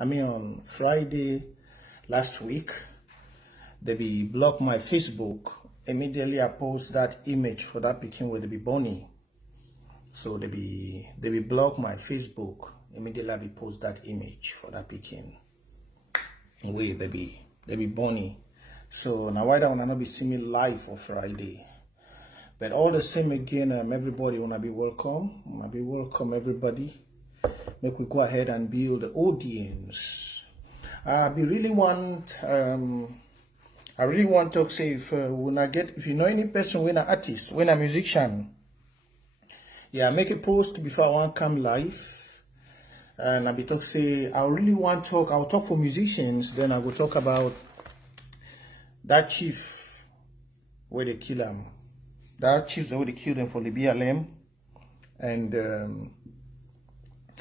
on Friday last week, they be block my Facebook. Immediately I post that image for that picking where they be Bonnie. So they be block my Facebook. Immediately I be post that image for that picking. Wait, baby, they be Bonnie. So now why that wanna not be seeing me live for Friday? But all the same again, everybody wanna be welcome. Wanna be welcome, everybody. Make we go ahead and build the audience. I really want to say if you know any person when an artist, when a musician, yeah, make a post before I want to come live. And I be talk say I really want to talk. I'll talk for musicians. Then I will talk about that chief where they kill him. That chief where they killed him for the BLM, and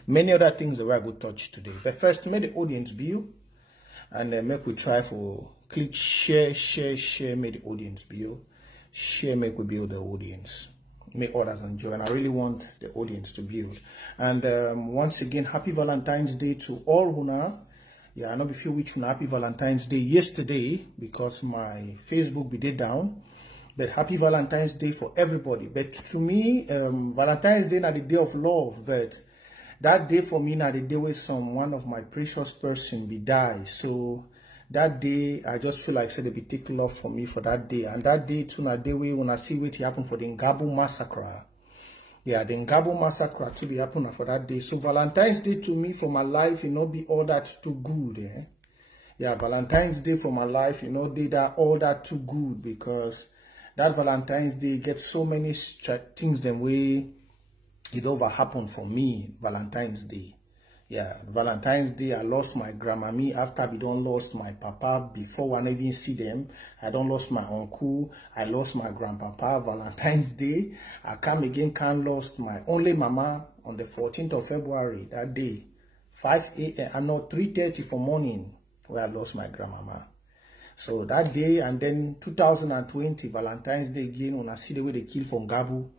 many other things that we are going to touch today. But first, make the audience build, and then make we try for click share, make the audience build, share, make we build the audience, make others enjoy. And I really want the audience to build. And once again, happy Valentine's Day to all who now. Yeah, I know before which happy Valentine's Day yesterday because my Facebook be day down. But happy Valentine's Day for everybody. But to me, Valentine's Day not the day of love, but that day for me now the day where one of my precious person be die. So that day I just feel like they be take love for me for that day. And that day too, na day when I see what happened for the Ngabo massacre. Yeah, the Ngabo massacre to be happen for that day. So Valentine's Day to me for my life, you know, be all that too good. Eh? Yeah, Valentine's Day for my life, you know, did that all that too good because that Valentine's Day gets so many things them way it over happened for me. Valentine's Day. Yeah, Valentine's Day, I lost my grandmammy after I don't lost my papa before I even see them. I don't lost my uncle. I lost my grandpapa. Valentine's Day, I come again, can't lost my only mama on the 14th of February, that day. 5 a.m. I'm not 3:30 for morning where I lost my grandmama. So that day, and then 2020, Valentine's Day again, when I see the way they kill from Ngabo.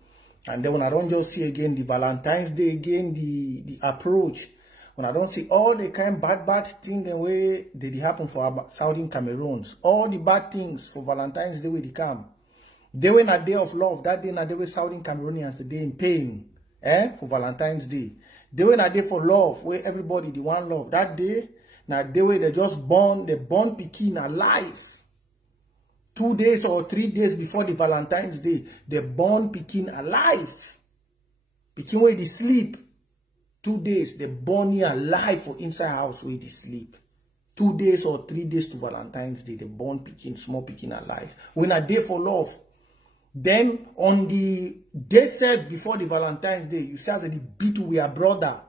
And then when I don't just see again the Valentine's Day again, the approach, when I don't see all the kind bad thing the way they happen for Southern Cameroons, all the bad things for Valentine's Day where they come. They were in a day of love, that day na day where Southern Cameroonians the day in pain, for Valentine's Day. They were in a day for love, where everybody the one love. That day, na day where they just born Pikin alive. 2 days or 3 days before the Valentine's Day, they born Pikin alive. Pikin where they sleep. 2 days, they born here alive for inside house where they sleep. 2 days or 3 days to Valentine's Day, they born Pikin, small Pikin alive. When a day for love. Then on the day set before the Valentine's Day, you see how they beat we are brother.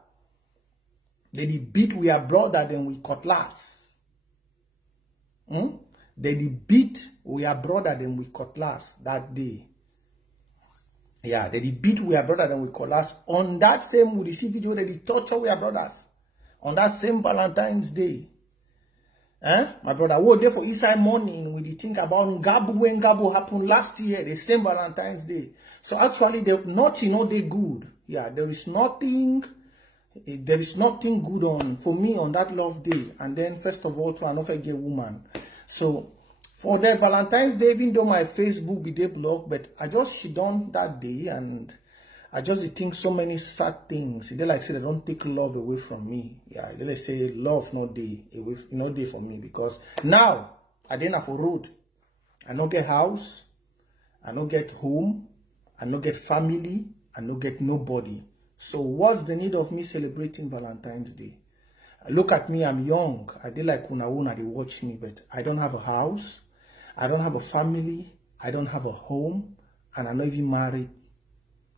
They beat we are brother, then we cutlass. They beat we are brother, then we cutlass that day. Yeah, they beat we are brother, then we cutlass. On that same, we see video, they torture we are brothers. On that same Valentine's Day. My brother, what day for Easter morning, we think about Ngabo when Ngabo happened last year, the same Valentine's Day. So actually, nothing, they good. Yeah, there is nothing good on, for me on that love day. And then, first of all, to another gay woman. So, for the Valentine's Day, even though my Facebook be day blocked, but I just shit on that day and I just think so many sad things. They like say they don't take love away from me. Yeah, they like say love no day away, no day for me because now I didn't have a road. I no get house, I no get home, I no get family, I no get nobody. So what's the need of me celebrating Valentine's Day? Look at me, I'm young. I did like una they watch me, but I don't have a house. I don't have a family. I don't have a home. And I'm not even married.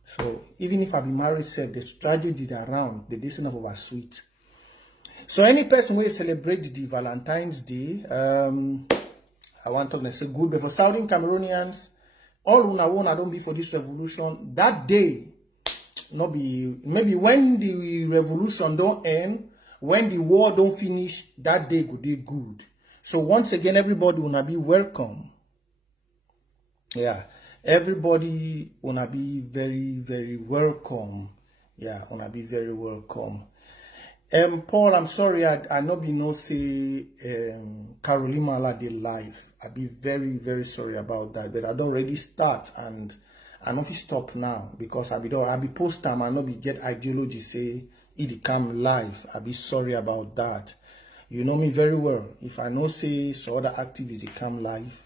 So even if I be married, the tragedy around, the distance of our sweet. So any person will celebrate the Valentine's Day, I want to say good. But for Southern Cameroonians, all una don't be for this revolution. That day, not be, maybe when the revolution don't end, when the war don't finish, that day could be good. So once again, everybody wanna be welcome. Yeah, everybody wanna be very, very welcome. Yeah, wanna be very welcome. Paul, I'm sorry, I not be no say Caroline Mala did live. I be very, very sorry about that. But I'd already start and I not be stop now because I be post time. I not be get ideology say it come live. I be sorry about that. You know me very well. If I know say so other activities it come live,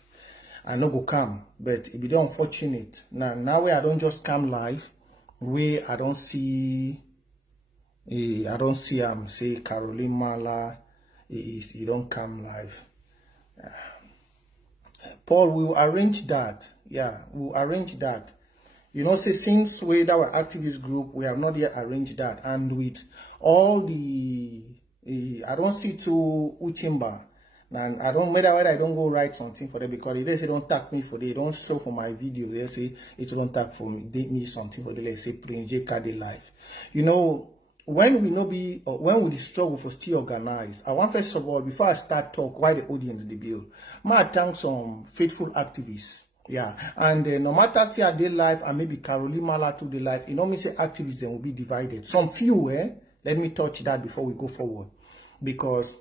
I no go come. But it be unfortunate. Now where I don't just come live, where I don't see say Caroline Mala he don't come live. Paul, we will arrange that. Yeah, we'll arrange that. You know, say since we our activist group, we have not yet arranged that. And with all the I don't see to Uchimba. And I don't matter whether I don't go write something for them because they say don't tag me for they don't show for my video. They say it don't tag for me. They need something for them. They say Prince J Kade live. You know, when we no be or when we struggle for still organize, I want first of all before I start talk why the audience debut. I thank some faithful activists. Yeah, and no matter say I did live and maybe Caroline Mala to the live, you know me say activists then will be divided. Some few, let me touch that before we go forward. Because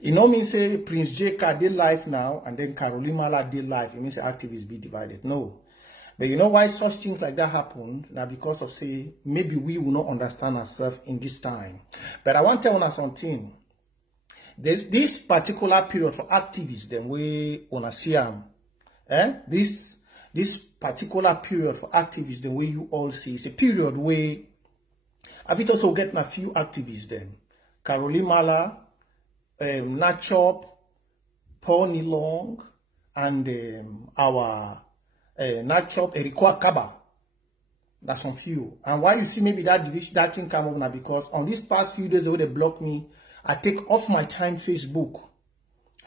you know me say Prince J did live now and then Caroline Mala did live, it means activists be divided. No. But you know why such things like that happened? Now because of say maybe we will not understand ourselves in this time. But I want to tell you something. There's this particular period for activists then we wanna see this particular period for activists, the way you all see, it's a period where I've also get a few activists then. Caroline Mala, Nachop, Paul Nilong, and our Nachop, Eriko Akaba. That's some few. And why you see maybe that thing come up now, because on these past few days, the way they block me, I take off my time Facebook.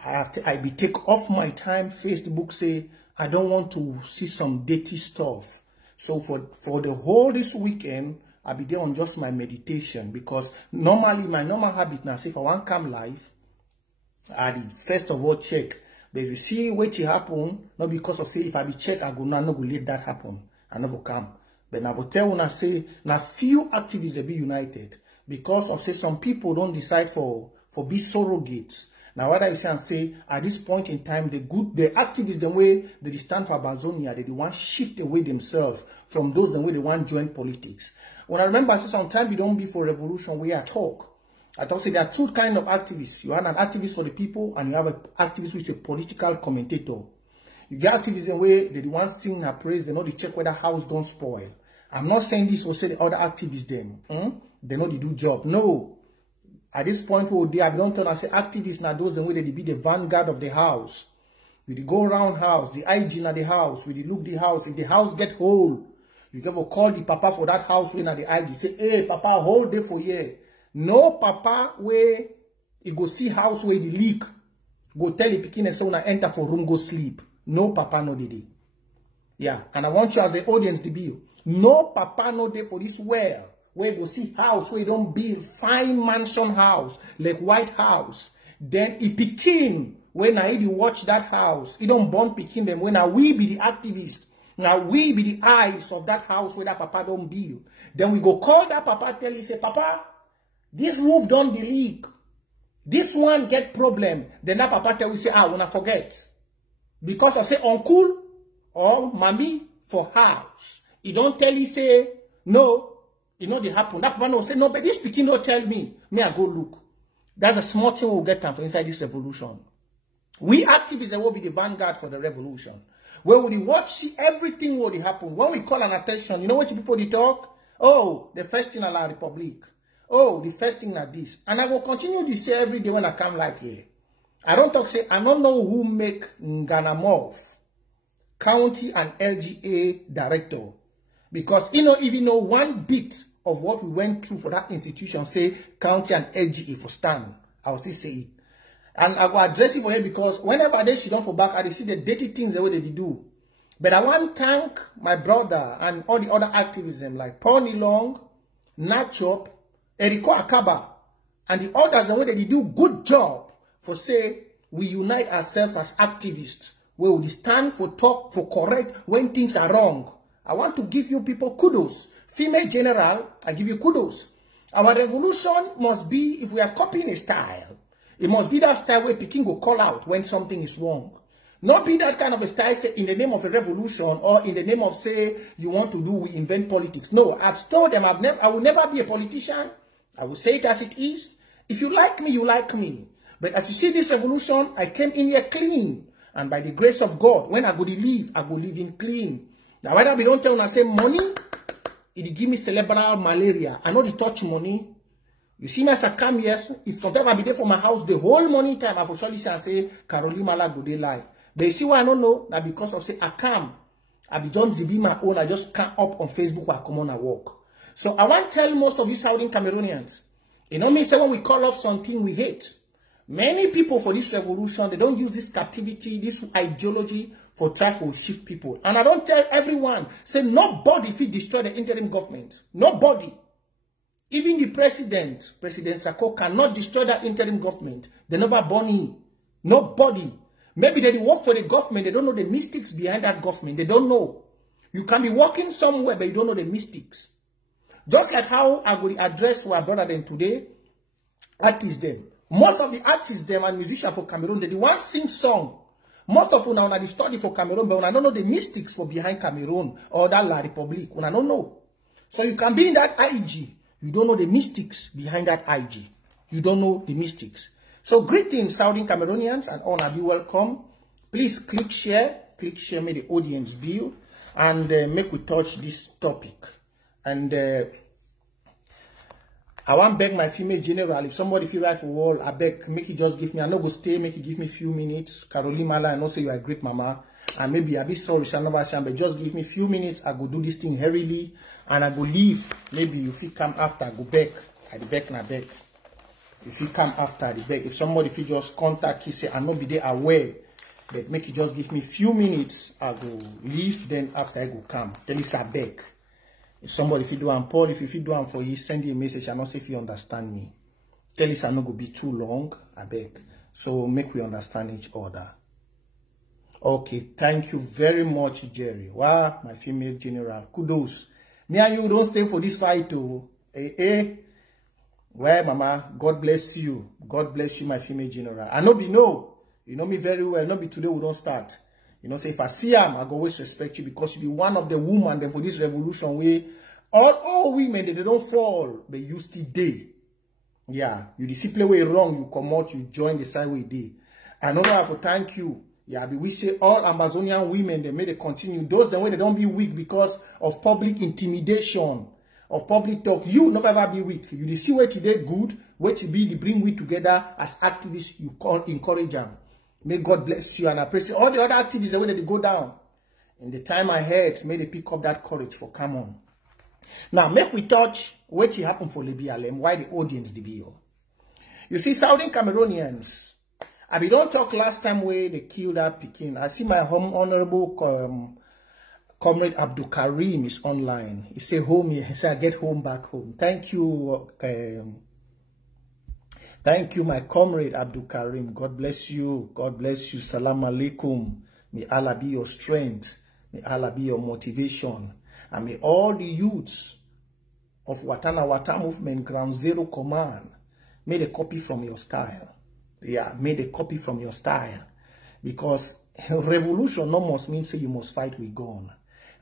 I be take off my time Facebook, say I don't want to see some dirty stuff. So for the whole this weekend, I be there on just my meditation because normally my normal habit now, say if I want to come live, I did first of all check. But if you see what it happen, not because of say if I be check, I go not go let that happen. I never come. But I will tell when I say now few activists they be united because of say some people don't decide for be surrogates. Now, what I say at this point in time, the activists, the way they stand for Amazonia, they want to shift away themselves from those the way they want to join politics. When I remember, I said sometimes you don't be for revolution where I talk. I talk say there are two kinds of activists. You have an activist for the people, and you have an activist which is a political commentator. You get activists the way they want to sing and praise. They know they check whether house don't spoil. I'm not saying this will say the other activists then. They know they do job. No. At this point, I don't turn and say activists now those the way they be the vanguard of the house. We go around house, the IG at the house, we look the house. If the house get whole, you ever call the papa for that house when at the IG say, hey papa, hold day for year. No papa where you go see house where the leak. Go tell the pikin and so enter for room, go sleep. No papa no day. Yeah, and I want you as the audience to be. No papa no day for this well. Where you go see house, where you don't build fine mansion house, like White House. Then it pikin, when I watch that house, it don't born pikin them, when I we be the activist, now we be the eyes of that house where that papa don't build. Then we go call that papa, tell you, say, papa, this roof don't leak. This one get problem. Then that papa tell you, say, I wanna forget. Because I say uncle or mommy for house. He don't tell you, say, no. You know, they happen. That man will say, no, but this speaking don't tell me. Me, I go look. That's a small thing we'll get time for inside this revolution. We activists will be the vanguard for the revolution. Where we watch everything will happen. When we call an attention, you know what people they talk? Oh, the first thing in La Republic. Oh, the first thing like this. And I will continue to say every day when I come live here. I don't talk, say, I don't know who make Nganamov county and LGA director. Because you know, if you know one bit of what we went through for that institution, say county and LGA for stand, I will still say it. And I will address it for her because whenever they sit down for back, I see the dirty things the way they do. But I want to thank my brother and all the other activism like Paul Nilong, Nachop, Eriko Akaba, and the others the way they do good job for say we unite ourselves as activists, where we stand for talk for correct when things are wrong. I want to give you people kudos. Female general, I give you kudos. Our revolution must be, if we are copying a style, it must be that style where Peking will call out when something is wrong. Not be that kind of a style, say, in the name of a revolution or in the name of, say, you want to do, we invent politics. No, I've told them I will never be a politician. I will say it as it is. If you like me, you like me. But as you see this revolution, I came in here clean. And by the grace of God, when I go to leave, I go live in clean. Now, whether we don't tell and say money, it give me cerebral malaria. I know the touch money. You see me as I come here, if sometimes I be there for my house, the whole morning time, I for surely say, Caroline Mala go dey live. But you see why I don't know? That because of say, I come, I be done to be my own, I just can't up on Facebook while I come on and walk. So I want to tell most of you Southern Cameroonians, you know me, say when we call off something we hate, many people for this revolution, they don't use this captivity, this ideology for try to shift people. And I don't tell everyone, say nobody if he destroy the interim government. Nobody. Even the President Sako, cannot destroy that interim government. They never born him. Nobody. Maybe they work for the government. They don't know the mystics behind that government. They don't know. You can be working somewhere, but you don't know the mystics. Just like how I will address our brother them today, artists them. Most of the artists them and musicians for Cameroon, they the one sing song. Most of you now they study for Cameroon, but when I don't know the mystics for behind Cameroon or that La Republic, when I don't know. So you can be in that IG. You don't know the mystics behind that IG. You don't know the mystics. So greetings, Southern Cameroonians, and all be welcome. Please click share, make the audience build, and make we touch this topic. And I want to beg my female general, if somebody feel right for wall, I beg, make it just give me, I know go stay, make it give me a few minutes. Caroline Mala, I know say you are a great mama. And maybe I'll be sorry, but just give me a few minutes. I go do this thing hurriedly, and I go leave. Maybe if you come after, I go back. I the back na back. If you come after the back, if somebody if you just contact you, say I not be there aware, but make it just give me a few minutes. I go leave. Then after I go come, tell us I beg. If somebody if you do and Paul, if you do and for you, send you a message. I not say if you understand me. Tell us I not go be too long. I beg. So make we understand each other. Okay, thank you very much, Jerry. Wow, my female general. Kudos. Me and you don't stay for this fight, too. Well, Mama, God bless you. God bless you, my female general. I know you know me very well. Not be today we don't start. You know, say if I see him, I go always respect you because you be one of the women then for this revolution where all women they don't fall, but you still day. Yeah, you discipline way wrong, you come out, you join the side way day. I know I have to thank you. Yeah, we say all Amazonian women, they may they continue. Those the way they don't be weak because of public intimidation, of public talk. You never ever be weak. You see what today good, what to be, they bring we together as activists, you call encourage them. May God bless you and I pray all the other activities the way that they go down. In the time ahead, may they pick up that courage for come on. Now, make we touch what happened for Lebialem, why the audience the bill. You see, Southern Cameroonians. I be don't talk last time where they killed that Peking. I see my honorable comrade Abdul Karim is online. He say home here. He say I get home back home. Thank you, my comrade Abdul Karim. God bless you. God bless you. Salam alaikum. May Allah be your strength. May Allah be your motivation. And may all the youths of Watana Wata movement, Ground Zero Command, may they copy from your style. Yeah, made a copy from your style. Because revolution no must mean say you must fight with gun.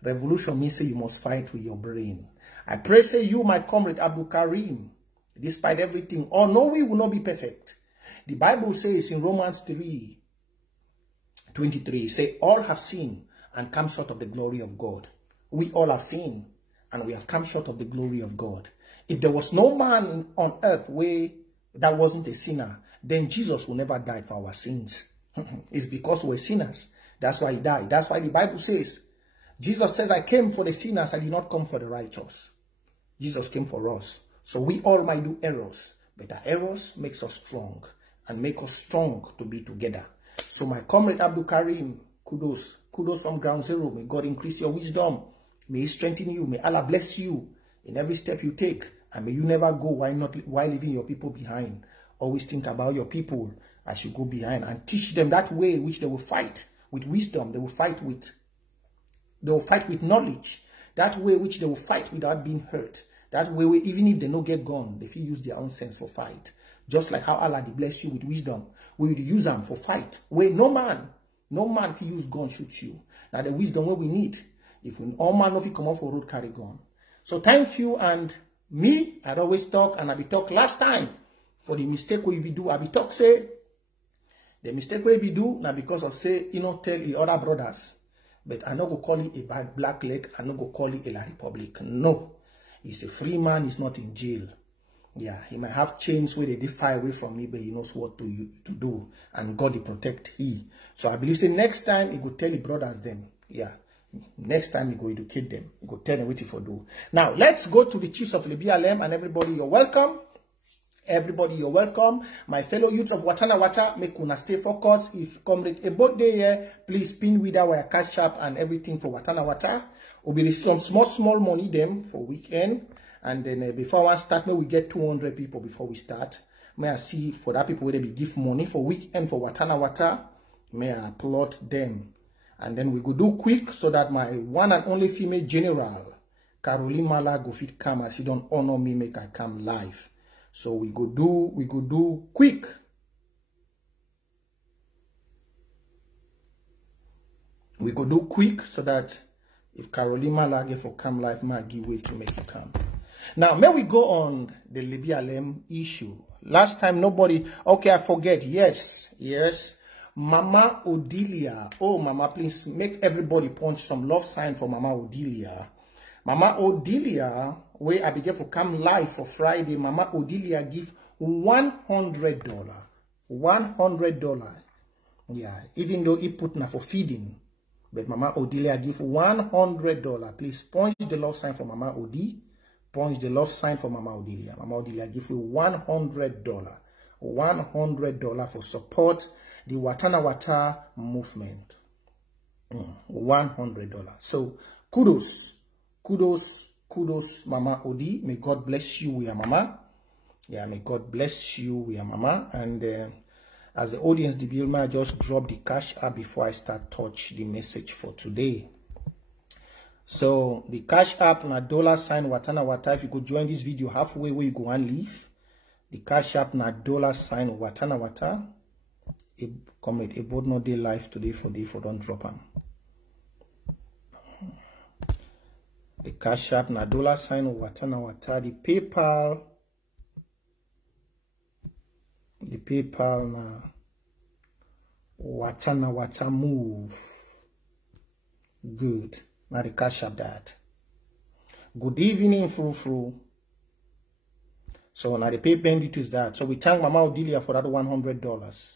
Revolution means say you must fight with your brain. I pray say you, my comrade Abdul Karim, despite everything, although we will not be perfect. The Bible says in Romans 3:23, say all have sinned and come short of the glory of God. We all have sinned and we have come short of the glory of God. If there was no man on earth that wasn't a sinner, then Jesus will never die for our sins. It's because we're sinners. That's why he died. That's why the Bible says, Jesus says, I came for the sinners. I did not come for the righteous. Jesus came for us. So we all might do errors. But the errors makes us strong. And make us strong to be together. So my comrade Abdul Karim, kudos. Kudos from Ground Zero. May God increase your wisdom. May he strengthen you. May Allah bless you in every step you take. And may you never go while leaving your people behind. Always think about your people as you go behind and teach them that way which they will fight with wisdom. They will fight with knowledge. That way which they will fight without being hurt. That way, even if they no get gun, they feel use their own sense for fight. Just like how Allah bless you with wisdom, we use them for fight. Where no man if use gun shoot you. Now the wisdom where we need. If all man if you come off for road carry gun. So thank you, and me, I'd always talk, and I be talk last time for the mistake where you be do. I be talk say the mistake where you do now because of say tell the other brothers. But I no go call it a bad black leg, I no go call it a La Republic. No. He's a free man, he's not in jail. Yeah, he might have chains where they far away from me, but he knows what to do. And God will protect he. So I believe the next time he go tell the brothers then. Yeah. Next time he go educate them. He go tell them what to do. Now let's go to the chiefs of LBLM, and everybody you're welcome. Everybody you're welcome. My fellow youths of Watana Wata, make una stay focused. If comrade about day here, please pin with our cash app and everything for Watana Wata. We'll be some small money them for weekend. And then before I start, may we get 200 people before we start. May I see for that people where they be give money for weekend for Watana Wata. May I applaud them. And then we go do quick so that my one and only female general, Caroline Mala, go fit come as she don't honor me, make I come live. So we go do quick. We go do quick so that if Caroline Mala get for come live, may give way to make it come. Now, may we go on the LBLM issue. Last time, nobody... Okay, I forget. Yes. Mama Odilia. Oh, Mama, please make everybody punch some love sign for Mama Odilia. Mama Odilia, where I began to come live for Friday, Mama Odilia give $100. $100. Yeah, even though he put now for feeding. But Mama Odilia give $100. Please punch the love sign for Mama Odi. Punch the love sign for Mama Odilia. Mama Odilia give you $100. $100 for support the Watana Wata movement. $100. So kudos, Mama Odi. May God bless you, we are Mama. Yeah, may God bless you, we are Mama. And as the audience, the bill, may I just drop the cash app before I start touch the message for today. So the cash app na $sign Watana Wata. If you could join this video halfway where you go and leave. The cash app na $sign Watana Wata. Comment about no day live today for don't drop them. The cash app na $sign Watana Wata. The PayPal na Watana Wata move. Good. Now the cash app that. Good evening, Fru. So now the payment details that. So we thank Mama Odilia for that $100.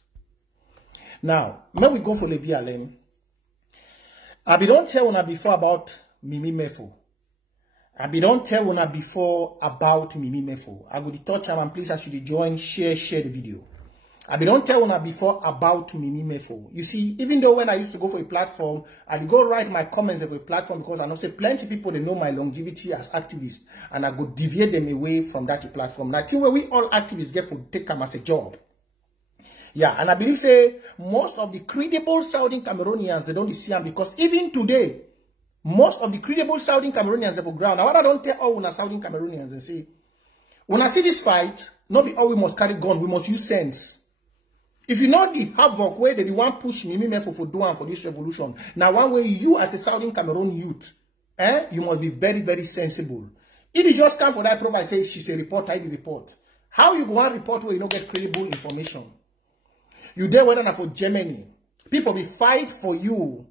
Now, may we go for LBLM. I be don't tell una before about Mimi Mefo. I be don't tell una before about Mimi Mefo. I go to touch am and please as you join, share the video. I be don't tell una before about Mimi Mefo. You see, even though when I used to go for a platform, I go write my comments of a platform because I know say plenty people they know my longevity as activist, and I go deviate them away from that platform. Now, I think where we all activists get for take them as a job. Yeah, and I believe say most of the credible Southern Cameroonians they don't see them because even today, most of the credible Southern Cameroonians have a ground. Now, what I don't tell all una Southern Cameroonians and say, when I see this fight, not be all we must carry gun, we must use sense. If you know the havoc where they want push Mimi Mefo for doing for this revolution, now one way you as a Southern Cameroon youth, you must be very, very sensible. If you just come for that proof, I say she's a reporter, I report. How you go and report where you don't get credible information? You there whether not for Germany. People be fight for you.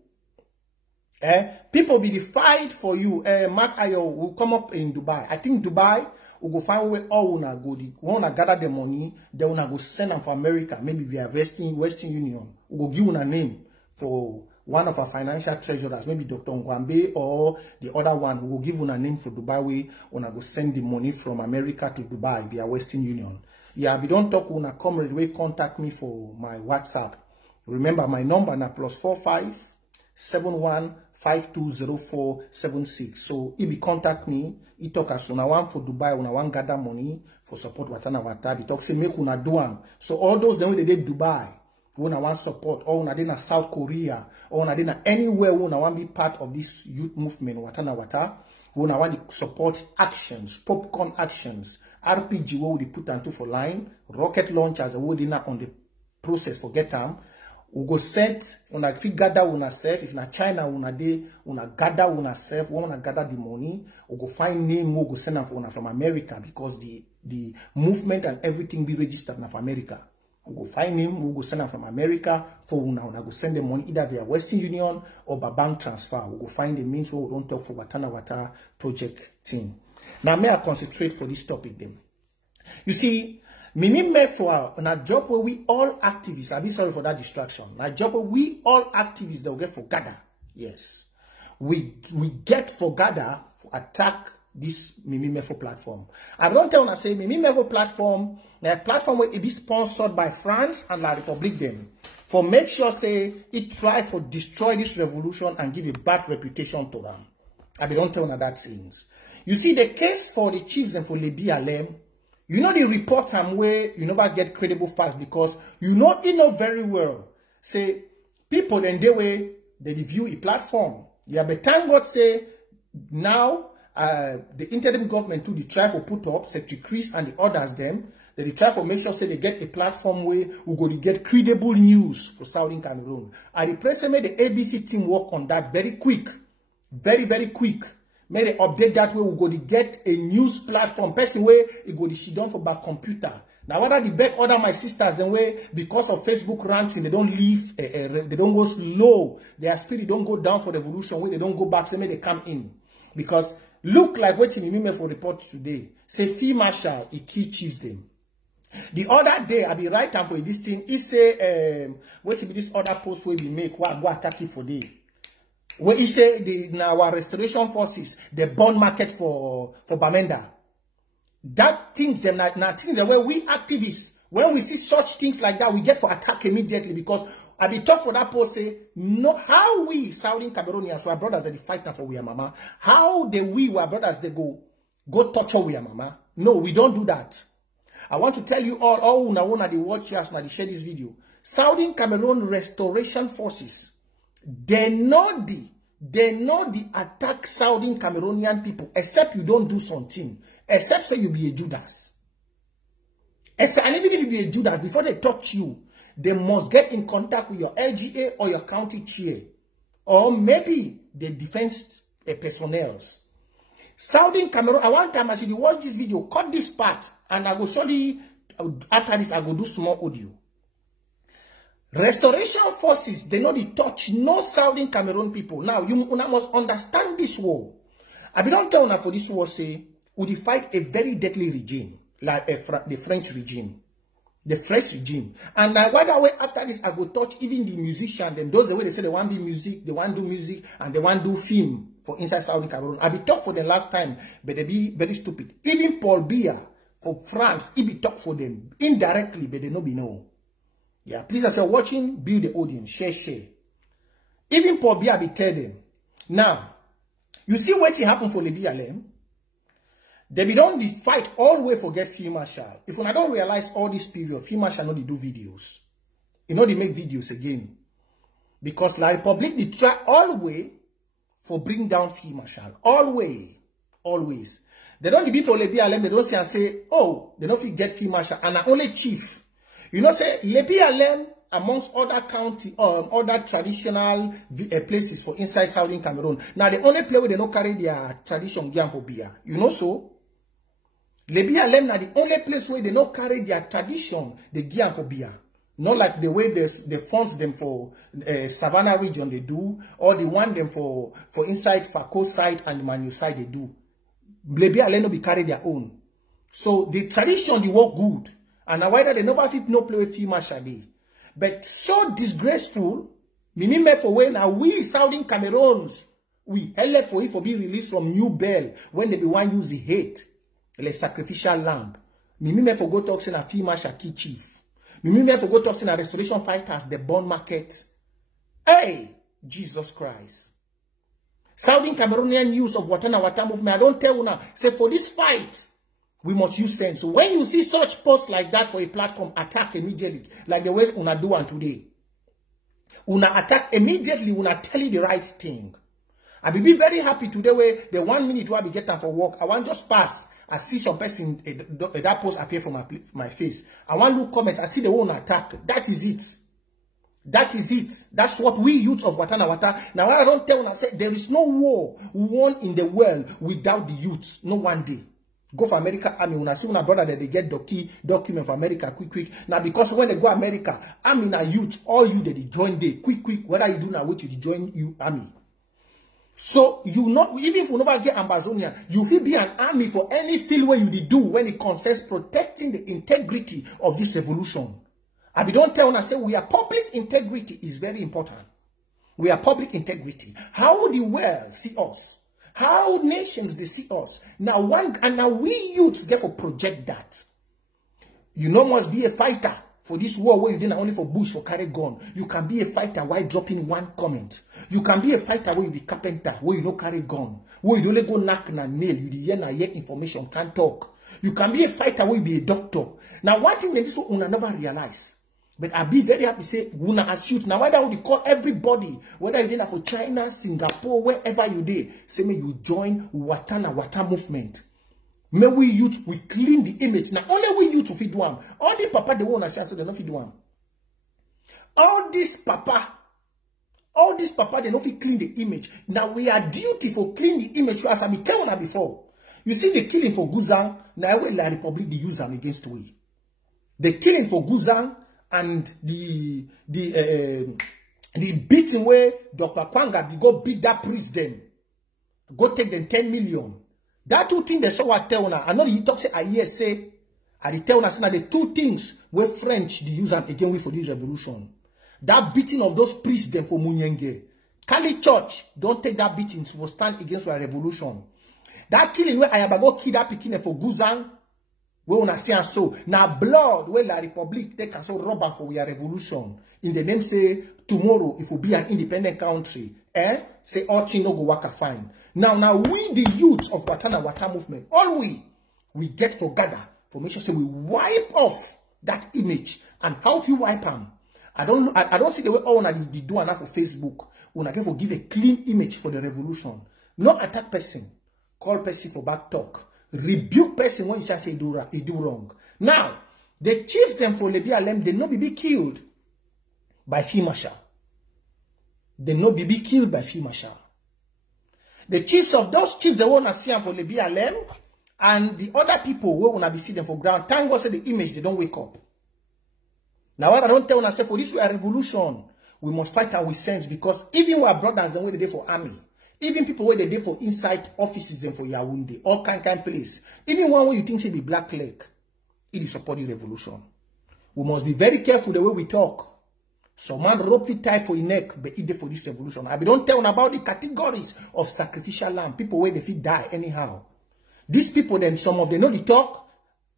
People be the fight for you. Mark Ayo will come up in Dubai. I think Dubai we go find where all una go. We wanna gather the money. Then we go send them for America. Maybe via Western Union. We go give una name for one of our financial treasurers. Maybe Dr. Ngwambe or the other one. We will give una name for Dubai. We wanna go send the money from America to Dubai via Western Union. Yeah, we don't talk una comrade. We contact me for my WhatsApp. Remember my number na +45 71 520476. So if you contact me, he talk as una one for Dubai, una one gather money for support Watana Wata. He talk say make una do am. So all those them they did Dubai, una want support, or una dey na South Korea, or una dey na anywhere una want be part of this youth movement Watana Wata. When I want to support actions, popcorn actions, RPG where we put into for line, rocket launchers we dinner on the process for get them. We go set on a fit gather una self. If na China una day, una gather una self, we wanna gather the money, we go find name, we go send them for una from America because the movement and everything be registered in America. We go find him, we go send him from America for una go send the money either via Western Union or by bank transfer. We go find the means where we don't talk for Watana Wata project team. Now may I concentrate for this topic then. You see, me for a job where we all activists, I'll be sorry for that distraction. A job where we all activists that we get for gather. Yes. We get for gather for attack this Mimi Mefo platform. I don't tell when I say Mimi Mefo platform, a platform where it is sponsored by France and La Republique them. For make sure say it try for destroy this revolution and give a bad reputation to them. I don't tell when that seems. You see the case for the chiefs and for the BLM, you know the report time where you never get credible facts because you know very well. Say people in their way they review a platform. Yeah, but time God say now the interim government too, they try for put up Secretary Chris and the others them. They try for make sure say they get a platform where we go to get credible news for Southern Cameroon. And the president made the ABC team work on that very quick, very quick. May they update that way we go to get a news platform. Person where it go to she done for back computer. Now what are the back other my sisters and way because of Facebook ranting they don't leave, they don't go slow. Their spirit don't go down for revolution where they don't go back. So may they come in because look like what in the for report today. Say Field Marshal he key chiefs them. The other day I be right time for this thing. He say what be this other post where we make what go attack it for day. Where he say our restoration forces, the bond market for Bamenda. That things them now things where we activists, when we see such things like that, we get for attack immediately because I be talk for that post say no how we Southern Cameroonians, our brothers that fight now for we mama, how our brothers they go torture we mama. No, we don't do that. I want to tell you all una they watch us now they share this video. Southern Cameroon restoration forces. They know the attack Southern Cameroonian people, except you don't do something, except say you be a Judas. And even if you be a Judas, before they touch you, they must get in contact with your LGA or your county chair, or maybe the defense personnel. Southern Cameroon, I want time I see you watch this video, cut this part, and I will surely, after this, I will do small audio. Restoration forces, they know the touch no Southern Cameroon people. Now, you must understand this war. I don't tell you for this war, say, we fight a very deadly regime, like the French regime. The French regime. And now, why that way after this, I go touch even the musician, them, those the way they say they want to do music, and they want to do film for inside Southern Cameroon. I be talk for them last time, but they be very stupid. Even Paul Biya for France, he be talk for them indirectly, but they no be know. Yeah, please, as you're watching, build the audience, share. Even Paul Biya be tell them. Now, you see what happened for the BLM? They be don't fight all the way forget Field Marshal. If I don't realize all this period, Field Marshal know they do videos. You know they make videos again. Because La Republique, they try all the way for bring down Field Marshal. Always. They don't be for the BLM, they don't say and say, oh, they don't get Field Marshal, and only chief. You know, say, Le BLM, amongst other county, other traditional places for inside Southern Cameroon. Now, the only place where they don't carry their tradition, Gian for beer. You know so? Le BLM, now the only place where they don't carry their tradition, the Gian for beer. Not like the way they funds them for Savannah region they do, or they want them for inside Fako side and Manu side they do. Le BLM no be carry their own. So, the tradition, they work good. And now whether they never fit no play with Field Marshal day. But so disgraceful, me for when now we Southern Cameroons, we held for it for being released from New Bell when they be one use the hate, the sacrificial lamb. Me for go talk saying a Field Marshal key chief. Me for go talk saying a restoration fighters, the bond market. Hey, Jesus Christ. Southern Cameroonian use of Watana movement, I don't tell you now, say for this fight, we must use sense. So when you see such posts like that for a platform, attack immediately. Like the way Una do one today. Una attack immediately, Una tell you the right thing. I will be very happy today where the 1 minute where I be get time for work, I want just pass. I see some person, that post appear from my face. I want look comments, I see the one attack. That is it. That is it. That's what we youth of Watana Wata. Now I don't tell when I say there is no war won in the world without the youths. No one day. Go for America Army. When I see my brother that they get document for America quick. Now because when they go America, Army na youth, all you that they join day quick. Whether you do now wait to join you Army. So you not even if you never get Ambazonia, you will be an army for any field where you do when it concerns protecting the integrity of this revolution. I don't tell when I say we are public integrity is very important. We are public integrity. How would the world see us? How nations they see us? Now we youths get to project that. You know must be a fighter. For this war where you didn't only for bush, for carry gun. You can be a fighter while dropping one comment. You can be a fighter where you be carpenter, where you don't carry gun. Where you don't go knock and nail. You the hear information, can't talk. You can be a fighter where you be a doctor. Now one thing that this one una never realize. But I be very happy to say, una as youth. Now why would you call everybody, whether you did for China, Singapore, wherever you did, say me you join Watana Wata movement. May we youth, we clean the image. Now, only we youth to feed one. All the papa, they won't say, so they don't feed one. All this papa, they don't feed clean the image. Now, we are duty for clean the image as I became before. You see the killing for Guzang, now La Republic, they use them against we. The killing for Guzang and the beating where Dr. Kwanga, they go beat that priest them. Go take them 10 million. That two things they saw what tell now. I know you talk say I hear say. I tell now the two things where French they use them again for this revolution. That beating of those priests them for Munyenge. Kali Church don't take that beating for stand against our revolution. That killing where Ayabago kid that picking for Guzang. Where una see and so. Now blood where La Republic they can so rob them for our revolution. In the name say tomorrow if we be an independent country. Say all things no go work fine. Now we the youths of Watana Wata movement, all we get for gather for make sure say we wipe off that image. And how if you wipe them? I don't see the way all they do enough for Facebook. When I get for give a clean image for the revolution. Not attack person, call person for back talk, rebuke person when you say he do wrong. Now the chiefs them for Libya Alem they not be killed by field marshal. They no be killed by field marshal. The chiefs of those chiefs they want to see them for Libya Alem and the other people who want to be see them for ground. Thank God say the image they don't wake up. Now what I don't tell when I say for this we are revolution, we must fight our sense because even our brothers the way they did for army, even people where they did for inside offices them for Yaoundé, all kind place. Even one way you think say be black leg, it is supporting revolution. We must be very careful the way we talk. Some man rope fit tie for your neck, but it for this revolution. I don't tell about the categories of sacrificial lamb. People where they fit die anyhow. These people then some of them know the talk.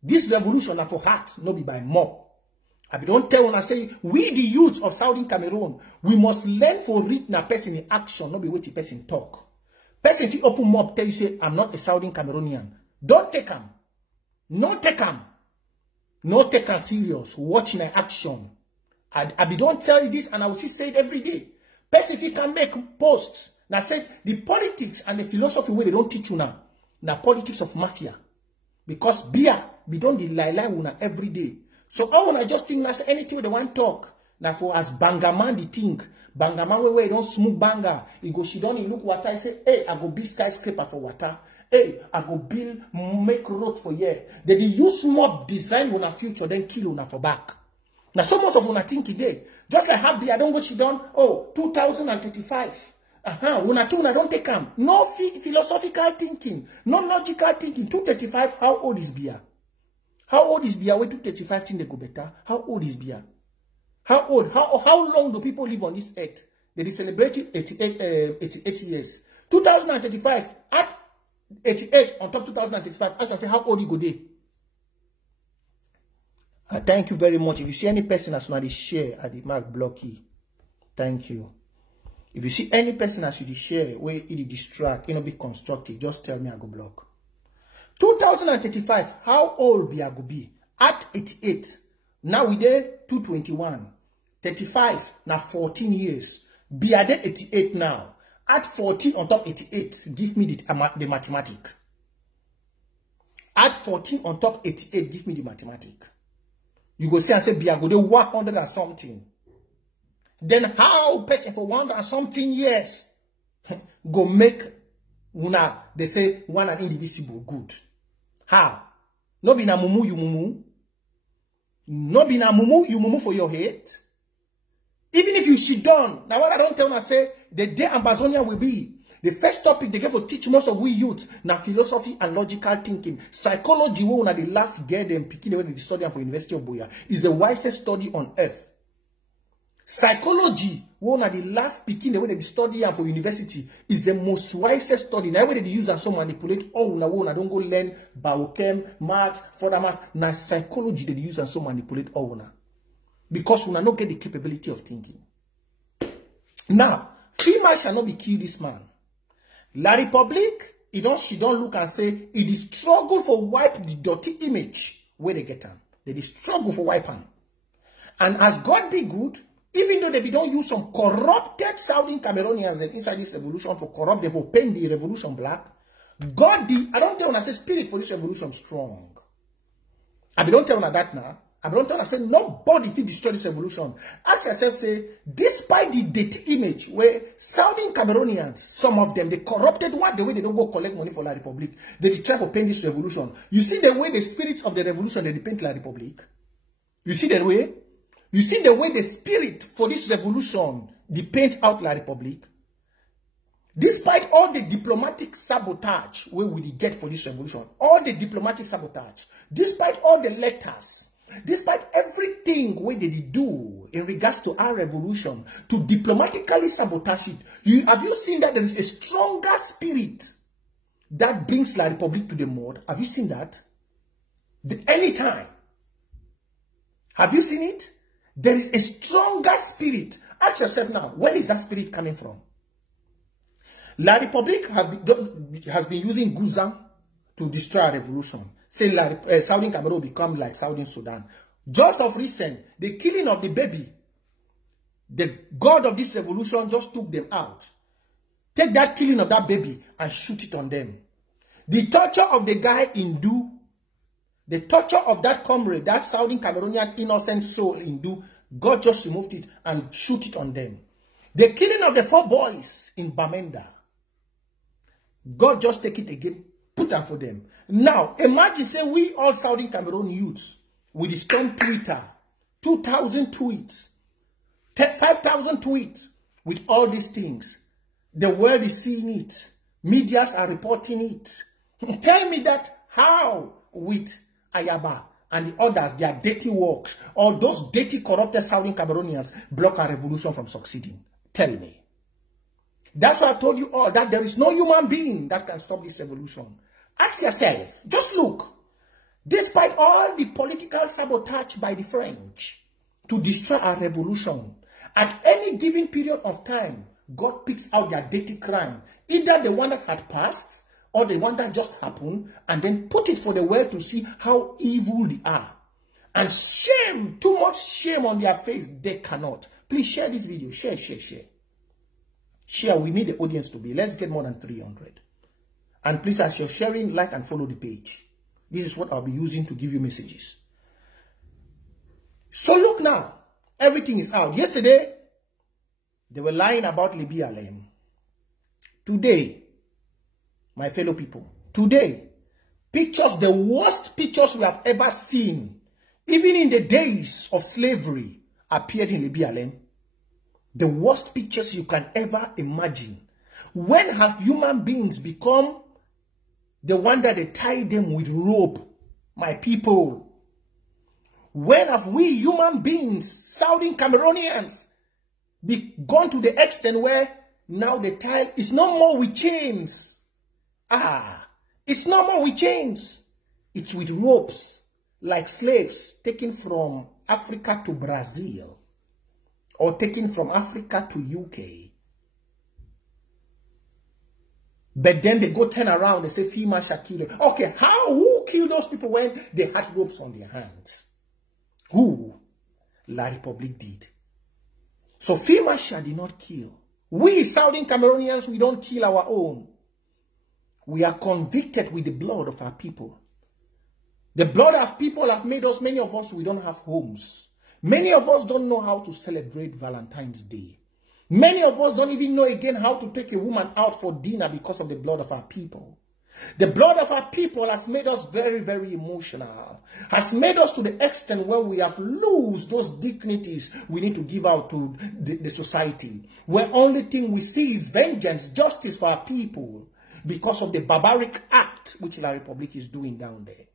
This revolution are for heart, not be by mob. I don't tell when I say we the youths of Southern Cameroon, we must learn for read na person in action, not be what the person talk. Person if you open mob tell you say I'm not a Southern Cameroonian. Don't take them. No take them. No take them serious. Watch my action. I don't tell you this and I will still say it every day. Person if you can make posts. Now say the politics and the philosophy where they don't teach you now. Now politics of mafia. Because beer, we don't lie una every day. So I wanna just think that's anything they want talk. Now for as bangaman the think. Bangaman where you don't smooth banga. He go she don't look water. I say, hey, I go build skyscraper for water. Hey, I go build make road for year. They use mob design on a future, then kill una for back. Now, so most of una think today, just like Happy, I don't go she done, 2035. Una don't take them. No philosophical thinking, no logical thinking. 235, how old is Bia? How old is Bia? Wait, 235 thing they go better. How old is Bia? How old? How long do people live on this earth? They celebrate 88 years. 2035, at 88 on top 2035, as I say, how old you go there? Thank you very much. If you see any person as not share at the mark blocky, thank you. If you see any person as you share where it distract, be constructive, just tell me I go block. 2035, how old be I go be? At 88. Now we there 221. 35 now 14 years. Be I there 88 now. Add 14 on top 88. Give me the mathematic. Add 14 on top 88. Give me the mathematic. You go say and say, Biagode 100 and something. Then how person for 100 and something years go make una, they say, one and indivisible good. How? No be na mumu, you mumu. No be na mumu, you mumu for your head. Even if you sit down, now what I don't tell you, I say, the day Ambazonia will be, the first topic they get to teach most of we youth, now philosophy and logical thinking. Psychology, when they laugh, get them, picking the way they study for University of Boya, is the wisest study on earth. Psychology, when they laugh, picking the way they study for university, is the most wisest study. Now, when they use and so manipulate, oh, I don't go learn biochem, maths, further math. Now, psychology, they use and so manipulate, oh, because we not get the capability of thinking. Now, female shall not be killed this man. La Republic, she don't look and say, it is struggle for wipe the dirty image where they get them. They struggle for wipe them. And as God be good, even though they don't use some corrupted Southern Cameroonians inside this revolution for corrupt them, for paint the revolution black, God be, I don't tell you, I say spirit for this revolution strong. I don't tell you that now. I don't tell you, I say nobody will destroy this revolution. Ask yourself, say, despite the dirty image where Southern Cameroonians, some of them, the corrupted one, the way they don't go collect money for La Republic, they try to paint this revolution. You see the way the spirits of the revolution, they paint La Republic? You see the way? You see the way the spirit for this revolution, they paint out La Republic? Despite all the diplomatic sabotage where we get for this revolution, all the diplomatic sabotage, despite all the letters, despite everything where they do in regards to our revolution to diplomatically sabotage it, have you seen that there is a stronger spirit that brings La Republic to the mud? Have you seen that? Anytime. Have you seen it? There is a stronger spirit. Ask yourself now, where is that spirit coming from? La Republic has been using Guzan to destroy our revolution. Say Southern Cameroon become like Southern Sudan. Just of recent, the killing of the baby, the god of this revolution just took them out. Take that killing of that baby and shoot it on them. The torture of the guy in Du, the torture of that comrade, that Southern Cameroonian innocent soul in Du, God just removed it and shoot it on them. The killing of the 4 boys in Bamenda, God just take it again, put them for them. Now, imagine, say, we all Southern Cameroon youths, with the storm Twitter, 2,000 tweets, 5,000 tweets, with all these things. The world is seeing it. Medias are reporting it. Tell me that how with Ayaba and the others, their dirty works, or those dirty corrupted Southern Cameroonians block our revolution from succeeding. Tell me. That's why I've told you all that there is no human being that can stop this revolution. Ask yourself, just look. Despite all the political sabotage by the French to destroy our revolution, at any given period of time, God picks out their dirty crime. Either the one that had passed or the one that just happened, and then put it for the world to see how evil they are. And shame, too much shame on their face, they cannot. Please share this video. Share, share, share. Share, we need the audience to be. Let's get more than 300. And please, as you're sharing, like and follow the page. This is what I'll be using to give you messages. So look now. Everything is out. Yesterday, they were lying about Libya Alem. Today, my fellow people, today, pictures, the worst pictures we have ever seen, even in the days of slavery, appeared in Libya Alem. The worst pictures you can ever imagine. When have human beings become the one that they tie them with rope? My people. When have we human beings, Southern Cameroonians, gone to the extent where now the tie is no more with chains? It's no more with chains. It's with ropes, like slaves taken from Africa to Brazil. Or taken from Africa to UK. But then they go turn around, they say female shall kill them. Okay, who killed those people when they had ropes on their hands? Who? La Republic did. So female shall did not kill. We Southern Cameroonians, we don't kill our own. We are convicted with the blood of our people. The blood of people have made us, many of us, we don't have homes. Many of us don't know how to celebrate Valentine's Day. Many of us don't even know again how to take a woman out for dinner because of the blood of our people. The blood of our people has made us very, very emotional. Has made us to the extent where we have lost those dignities we need to give out to the society. Where only thing we see is vengeance, justice for our people because of the barbaric act which La Republic is doing down there.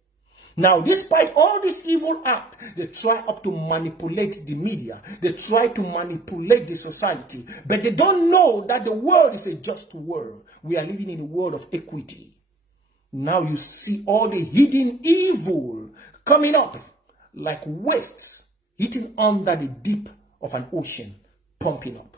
Now, despite all this evil act, they try up to manipulate the media. They try to manipulate the society. But they don't know that the world is a just world. We are living in a world of equity. Now you see all the hidden evil coming up like wastes hitting under the deep of an ocean, pumping up.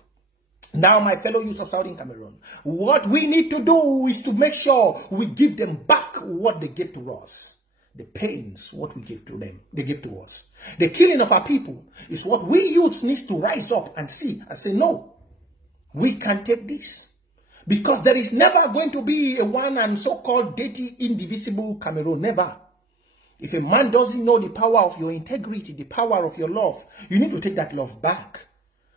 Now, my fellow youth of Southern Cameroon, what we need to do is to make sure we give them back what they gave to us. The pains, what we give to them, they give to us. The killing of our people is what we youths need to rise up and see and say, no, we can't take this. Because there is never going to be a one and so-called dirty, indivisible Cameroon. Never. If a man doesn't know the power of your integrity, the power of your love, you need to take that love back.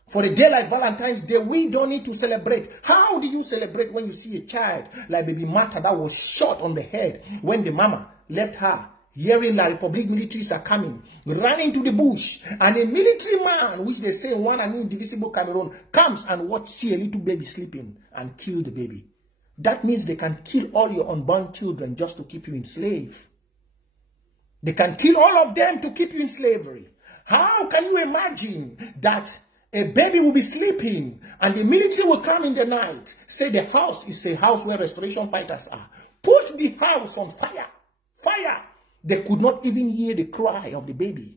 For a day like Valentine's Day, we don't need to celebrate. How do you celebrate when you see a child like baby Martha that was shot on the head when the mama left her, hearing La Republic militaries are coming, ran into the bush, and a military man, which they say one and indivisible Cameroon, comes and see a little baby sleeping and kill the baby. That means they can kill all your unborn children just to keep you enslaved. They can kill all of them to keep you in slavery. How can you imagine that a baby will be sleeping and the military will come in the night, say the house is a house where restoration fighters are, put the house on fire? Fire. They could not even hear the cry of the baby.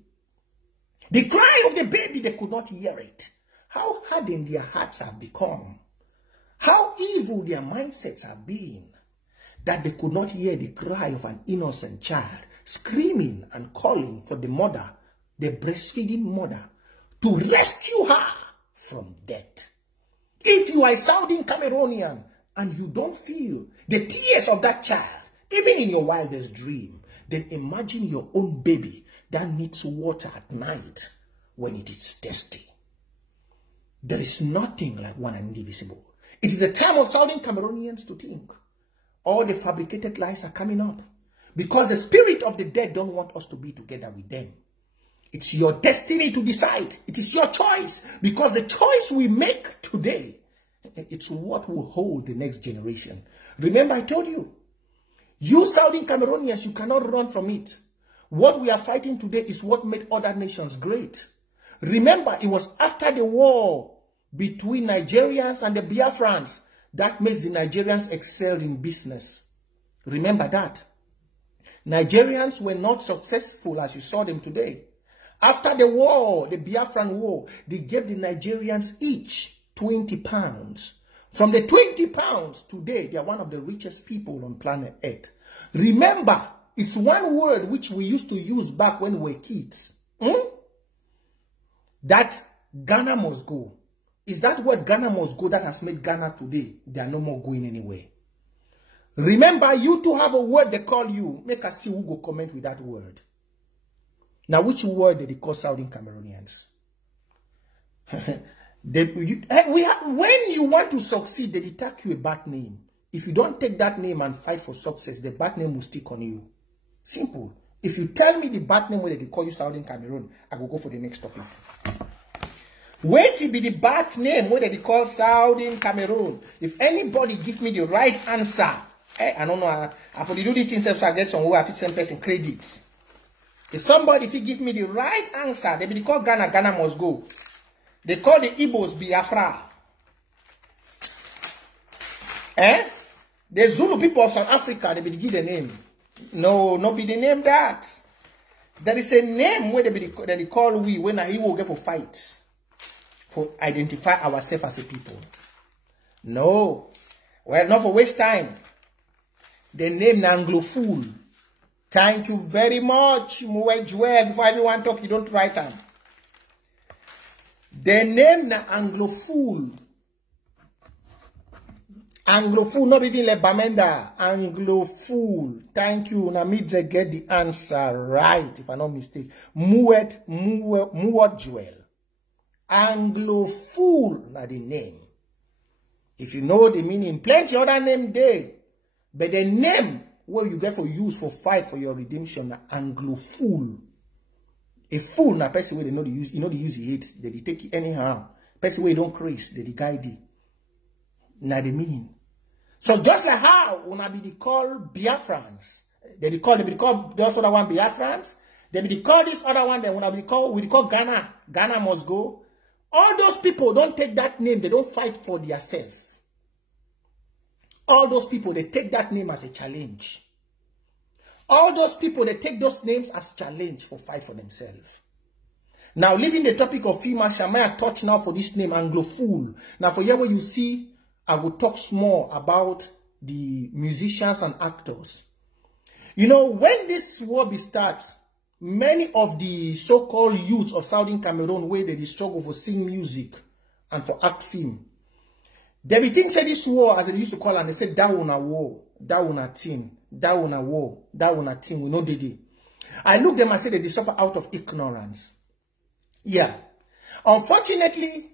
The cry of the baby, they could not hear it. How hardened their hearts have become. How evil their mindsets have been. That they could not hear the cry of an innocent child screaming and calling for the mother, the breastfeeding mother, to rescue her from death. If you are a Southern Cameroonian and you don't feel the tears of that child, even in your wildest dream, then imagine your own baby that needs water at night when it is thirsty. There is nothing like one and indivisible. It is the time of Southern Cameroonians to think. All the fabricated lies are coming up because the spirit of the dead don't want us to be together with them. It's your destiny to decide. It is your choice because the choice we make today, it's what will hold the next generation. Remember, I told you, you Southern Cameroonians, you cannot run from it. What we are fighting today is what made other nations great. Remember, it was after the war between Nigerians and the Biafrans that makes the Nigerians excel in business. Remember that. Nigerians were not successful as you saw them today. After the war, the Biafran war, they gave the Nigerians each 20 pounds. From the 20 pounds, today, they are one of the richest people on planet Earth. Remember, it's one word which we used to use back when we were kids. That Ghana must go. Is that word Ghana must go that has made Ghana today? They are no more going anywhere. Remember, you two have a word they call you. Make us see who go comment with that word. Now, which word did they call Southern Cameroonians? When you want to succeed, they attack you a bad name. If you don't take that name and fight for success, the bad name will stick on you. Simple. If you tell me the bad name where they call you Southern Cameroon, I will go for the next topic. Wait till be the bad name where they call Southern Cameroon. If anybody give me the right answer, I don't know, I for the do the things so I get some way I fit same person credits. If somebody give me the right answer, they be call Ghana, Ghana must go. They call the Igbos Biafra. The Zulu people of South Africa, they be give the name. No, not be the name that. There is a name where they call we when he will get for fight. For identify ourselves as a people. No. Well, not for waste time. The name Anglophile. Thank you very much. Before everyone talk, you don't write them. The name na Anglophile. Anglophone, not even Le Bamenda. Anglophone. Thank you. Now, me get the answer right, if I'm not mistaken. Muet Jewel. Anglophone, na the name. If you know the meaning, plenty other name there. But the name where you get for use for fight for your redemption, na Anglophone. A fool na person where they know the use, you know the use he hates, they take it anyhow. Person where don't craze, they guide it. Na the meaning. So just like how una be call Biafrans, they be call those other one Biafrans, they be call this other one, then we call Ghana. Ghana must go. All those people don't take that name, they don't fight for themselves. All those people, they take that name as a challenge. All those people, they take those names as challenge for fight for themselves. Now, leaving the topic of female, Shamaya touch now for this name, Anglophone. Now, for here where you see, I will talk more about the musicians and actors. You know, when this war be starts, many of the so-called youths of Southern Cameroon, where they struggle for sing music and for act film, they be think say this war, as they used to call it, and they say, that one a war, that one a team, that one a war, that one a team, we know they did. I look them and say they suffer out of ignorance. Yeah. Unfortunately,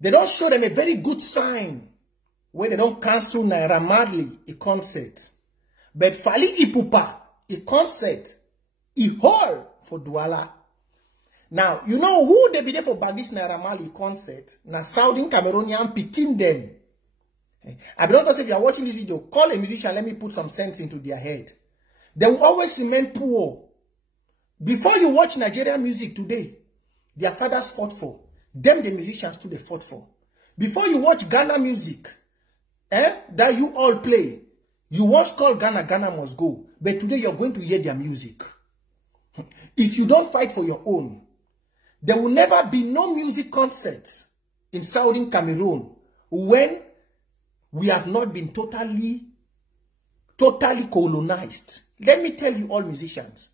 they don't show them a very good sign where they don't cancel Naira Marley a concert. But Fally Ipupa, a concert, a hall for Douala. Now, you know who they be there for Bagis Naira Marley concert? Na Southern Cameroonian picking them. I don't know if you are watching this video, call a musician, let me put some sense into their head. They will always remain poor. Before you watch Nigerian music today, their fathers fought for. Them, the musicians too, they fought for. Before you watch Ghana music, that you all play, you once called Ghana, Ghana must go. But today you're going to hear their music. If you don't fight for your own, there will never be no music concerts in Southern Cameroon when we have not been totally colonized. Let me tell you all musicians.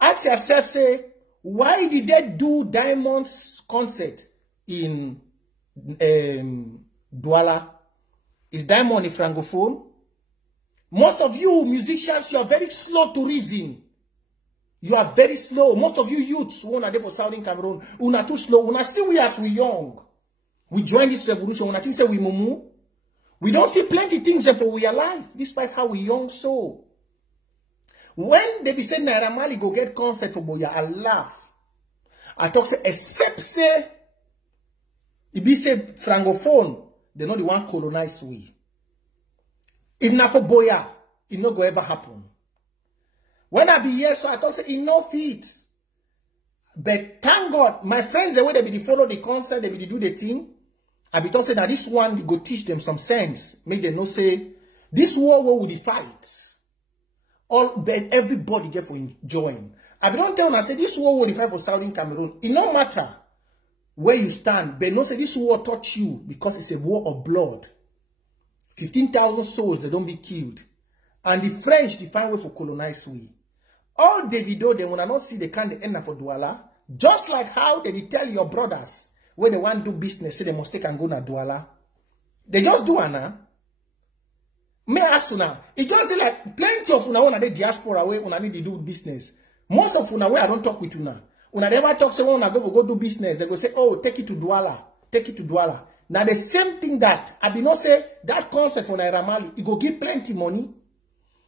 Ask yourself, say, why did they do Diamond's concert in Douala? Is Diamond a francophone? Most of you musicians, you are very slow to reason. You are very slow. Most of you youths who are there for Southern Cameroon, who are too slow. When I see we as we young, we join this revolution. When I think say we mumu, we don't see plenty things for we alive, despite how we young so. When they be saying Naira Marley go get concert for Boya, I laugh. I talk say, except say, if be say francophone, they not the one colonized we. If not for Boya, it not go ever happen. When I be here, so I talk say, enough it. But thank God, my friends, the way they be follow the concert, they be do the thing. I be talk say, now this one, you go teach them some sense. Make them know say, this war will the fight. But everybody get for join. I don't tell them, I say, this war will the fight for Southern Cameroon. It no matter where you stand, but no say this war touch you because it's a war of blood. 15,000 souls, they don't be killed. And the French define way for colonize we. All Davido, they will not see the kind of end for Douala. Just like how they tell your brothers, when they want to do business, say they must take and go to Douala. They just do it. May I ask you now, it just like plenty of una when the diaspora way una need to do business. Most of una way I don't talk with una. Una never talk say when una go do business, they go say, oh, take it to Douala. Take it to Douala. Now the same thing that I be not say that concept for Naira Marley, it go give plenty money.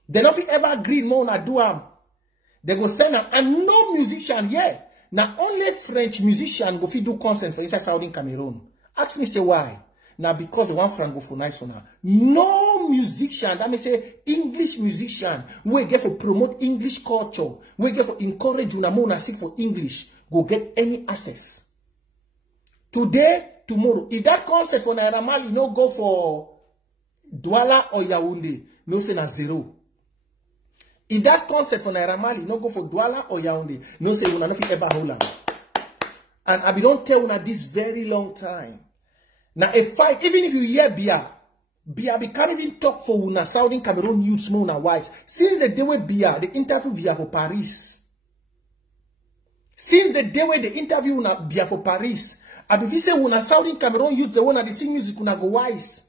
They not ever agree more na do am. They go send them, and no musician here. Now only French musician go fit do concert for inside Southern Cameroon. Ask me say why? Now because the one francophonize now. No musician, that means say English musician, we get for promote English culture, we get for encourage una seek for English, go get any access. Today, tomorrow, if that concert for Naira Marley no go for Douala or Yaoundé, no say na zero. If that concert for Naira Marley no go for Douala or Yaoundé, no say una no fit ever hold am. And I be don't tell una this very long time. Now a fight, even if you hear Bia be can't even talk for una Southern Cameroon youths more una wise. Since the day where Bia, the interview Bia for Paris. Since the day where the interview una Bia for Paris, I be say una Southern Cameroon youths the one that they sing music una go wise.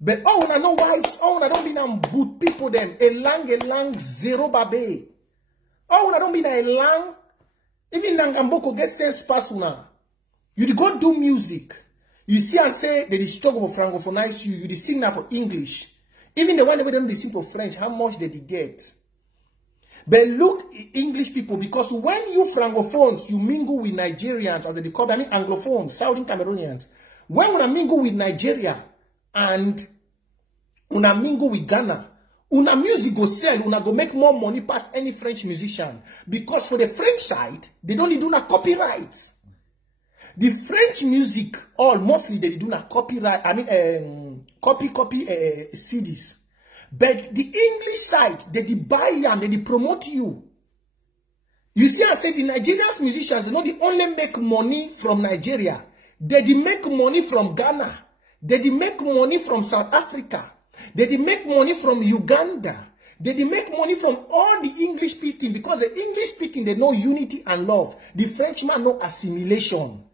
But oh, I know why. Oh, I don't mean I'm boot people them. A lang, zero babe. Oh, I don't mean a lang. Even Nangamboko get sense pass una. You go do music. You see and say they struggle for francophonize you. You sing now for English. Even the one that don't sing for French, how much did they get? But look, English people, because when you francophones, you mingle with Nigerians, or they call them Anglophones, Southern Cameroonians. When una mingle with Nigeria and una mingle with Ghana, una music go sell, una go make more money past any French musician. Because for the French side, they don't do na copyright. The French music, mostly they do na copyright, copy CDs. But the English side, they buy and they promote you. You see, I said the Nigerian musicians, they not the only make money from Nigeria. They make money from Ghana. They make money from South Africa. They make money from Uganda. They make money from all the English speaking, because the English speaking, they know unity and love. The Frenchman know assimilation.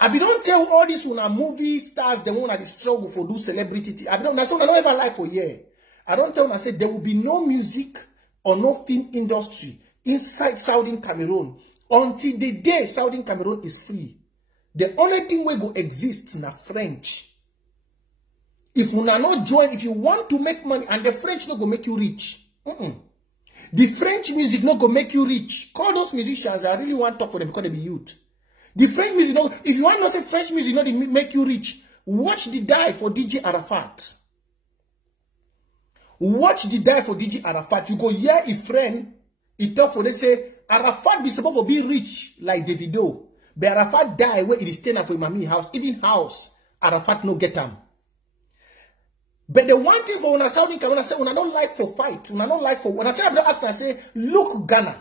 I don't tell all these when movie stars, the one that is struggle for do celebrity. I don't ever like for year. I don't tell them, I say there will be no music or no film industry inside Southern Cameroon until the day Southern Cameroon is free. The only thing we go exist na French. If you not join, if you want to make money, and the French not go make you rich. The French music not go make you rich. Call those musicians, I really want to talk for them because they be youth. The French music, if you want to say French music, not make you rich. Watch the die for DJ Arafat. Watch the die for DJ Arafat. You go hear a friend, he talk for they say, Arafat be supposed to be rich like Davido. But Arafat die where it is staying for Imami house. Even house, Arafat no get them. But the one thing for una Saudi Cameroon, I say, una don't like for fight. Una don't like for, when I tell them, I say, look Ghana.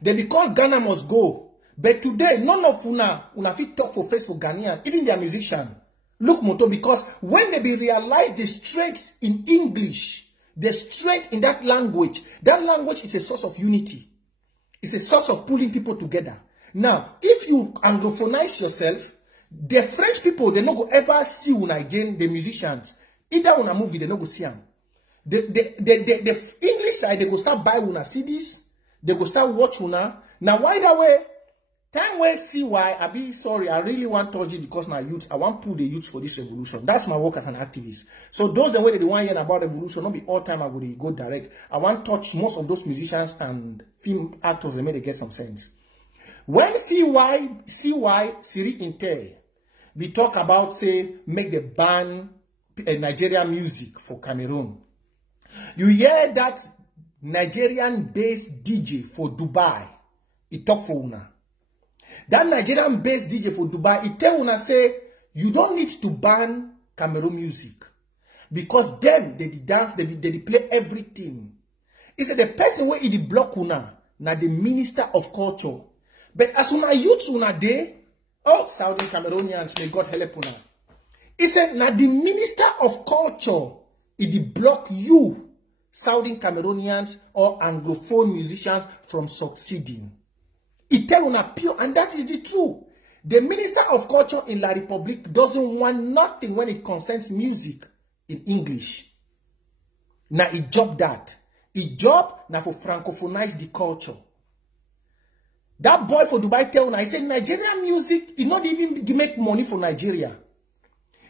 They be called Ghana must go. But today, none of una fit talk for face for Ghanaian, even their musician. Look, Moto, because when they be realize the strength in English, the strength in that language is a source of unity. It's a source of pulling people together. Now, if you anglophonize yourself, the French people, they not go ever see una again, the musicians. Either una movie, they not go see them. The English side, they go start buy una CDs, they go start watch una. Now, why that way? Time we see why I be sorry. I really want to touch it because my youth. I want to pull the youth for this revolution. That's my work as an activist. So those the way they want to hear about revolution, not be all time I would go direct. I want to touch most of those musicians and film actors. They may get some sense. When CY Siri Inter, we talk about say make the ban Nigerian music for Cameroon. You hear that Nigerian-based DJ for Dubai. He talk for una. That Nigerian-based DJ for Dubai, he tell una say, you don't need to ban Cameroon music. Because them, they dance, they play everything. He said the person where he block una, na the Minister of Culture. But as una youths una day, oh, Southern Cameroonians, may God help una. He said, na the Minister of Culture, he block you, Southern Cameroonians or Anglophone musicians from succeeding. He tell una pure, and that is the truth. The Minister of Culture in La Republique doesn't want nothing when it concerns music in English. Now he job that. He job now for francophonize the culture. That boy for Dubai tell una, he said Nigerian music is not even to make money for Nigeria.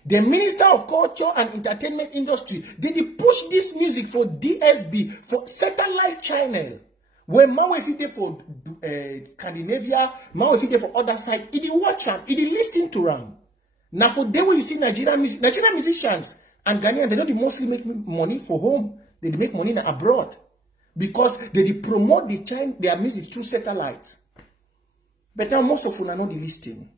The Minister of Culture and Entertainment Industry, they push this music for DSB, for satellite channel. When Mawe fit for Scandinavia, Mawe fit for other side, he watch them, he listen to them. Now for them when you see Nigerian musicians and Ghanaians, they don't mostly make money for home. They make money abroad. Because they promote their music through satellite. But now most of them are not the listing.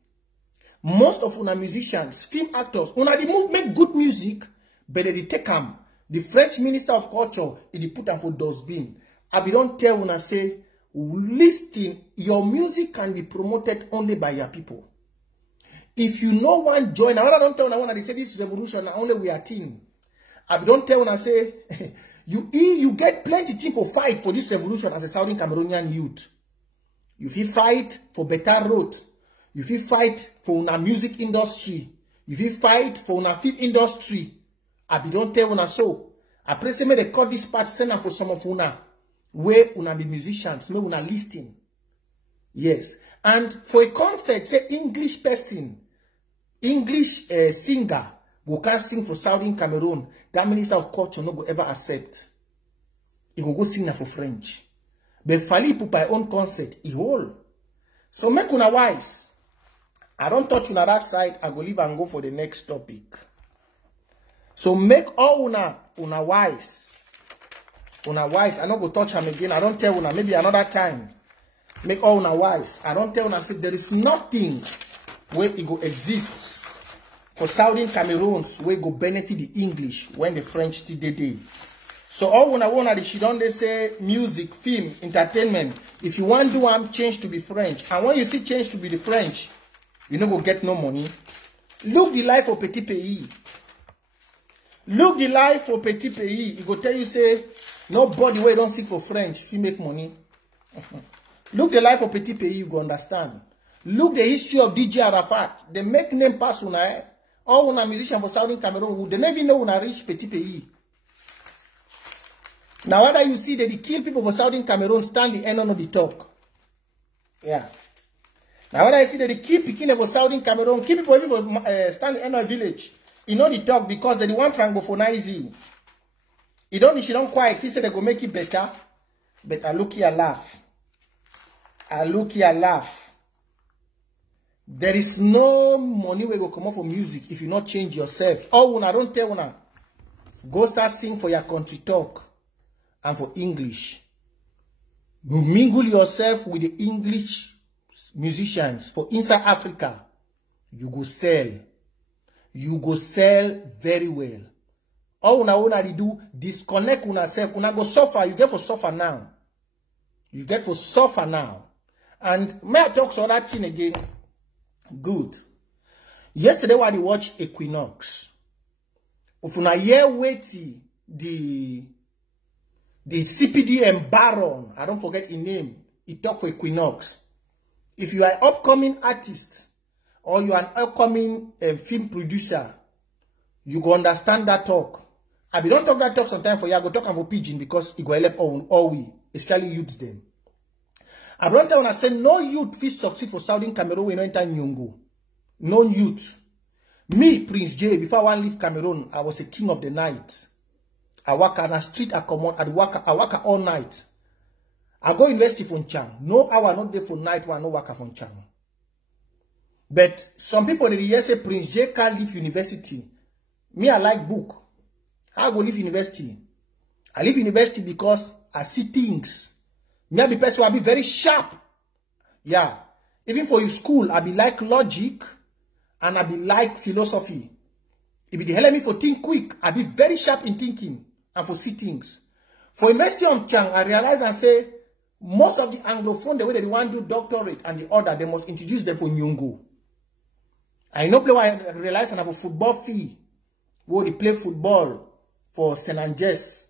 Most of una musicians, film actors, una they make good music, but they take them. The French Minister of Culture, he put them for dustbin. I don't tell una say, listen, your music can be promoted only by your people. If you no one join, I don't tell una they say this revolution only we are team. I don't tell una say, you get plenty thing for fight for this revolution as a Southern Cameroonian youth. You feel fight for better road. You feel fight for una music industry. If you fight for una film industry, I be don't tell una so. I pray say me they cut this part, send them for some of una. Where una be musicians, no una listing. Yes. And for a concert, say English person, English singer, who can't sing for Southern Cameroon, that Minister of Culture no go ever accept. He go sing for French. But Fally Ipupa own concert, he whole. So make una wise. I don't touch una that side, I go leave and go for the next topic. So make all una wise. Una wise, I don't go touch them again. I don't tell una, maybe another time. Make all una wise. I don't tell una, say there is nothing where it go exist for Southern Cameroons where go benefit the English when the French still dey. So all una she don't they say music, film, entertainment. If you want to do change to be French, and when you see change to be the French, you no go get no money. Look the life of Petit Pays. Look the life of Petit Pays. He go tell you say nobody where don't seek for French, if you make money. Look the life of Petit Pays, you go understand. Look the history of DJ Arafat. They make name pass una. All una musician for Southern Cameroon, they never even know una reach Petit Pays. Now whether you see that they kill people for Southern Cameroon, stand the end on the talk. Yeah. Now whether I see that they kill people for Southern Cameroon, kill people even for stand the end of the village, you know the talk because they want francophonize. You don't, she don't quiet. He said they go make it better. But I look here laugh. I look here laugh. There is no money where you go come up for music if you not change yourself. Oh, una don't tell una. Go start sing for your country talk and for English. You mingle yourself with the English musicians for inside Africa. You go sell. You go sell very well. All una do disconnect una self. Una go suffer. You get for suffer now. You get for suffer now. And may I talk so that thing again? Good. Yesterday when I watched Equinox, if una hear waiting the CPDM Baron, I don't forget his name, he talk for Equinox. If you are an upcoming artist or you are an upcoming film producer, you go understand that talk. I don't talk that talk sometimes for you, I go talk for pidgin because it go help all we, especially youths them. I don't tell when I say no youth fit succeed for Southern Cameroon when no enter Nyongo. No youth. Me, Prince J, before I want to leave Cameroon, I was a king of the night. I work on the street, I come out, I work all night. I go university for Nchang. No hour, not there for night, one no work for Nchang. But some people they say Prince J can't leave university. Me, I like book. I go leave university. I leave university because I see things. Me, I be person I be very sharp. Yeah. Even for your school, I be like logic and I be like philosophy. If it help me for think quick, I be very sharp in thinking and for see things. For University of Chang, I realize and say most of the Anglophone, the way they want to do doctorate and the order, they must introduce them for Nyongo. I know play why I realize and have a football fee where they play football for St. Anges.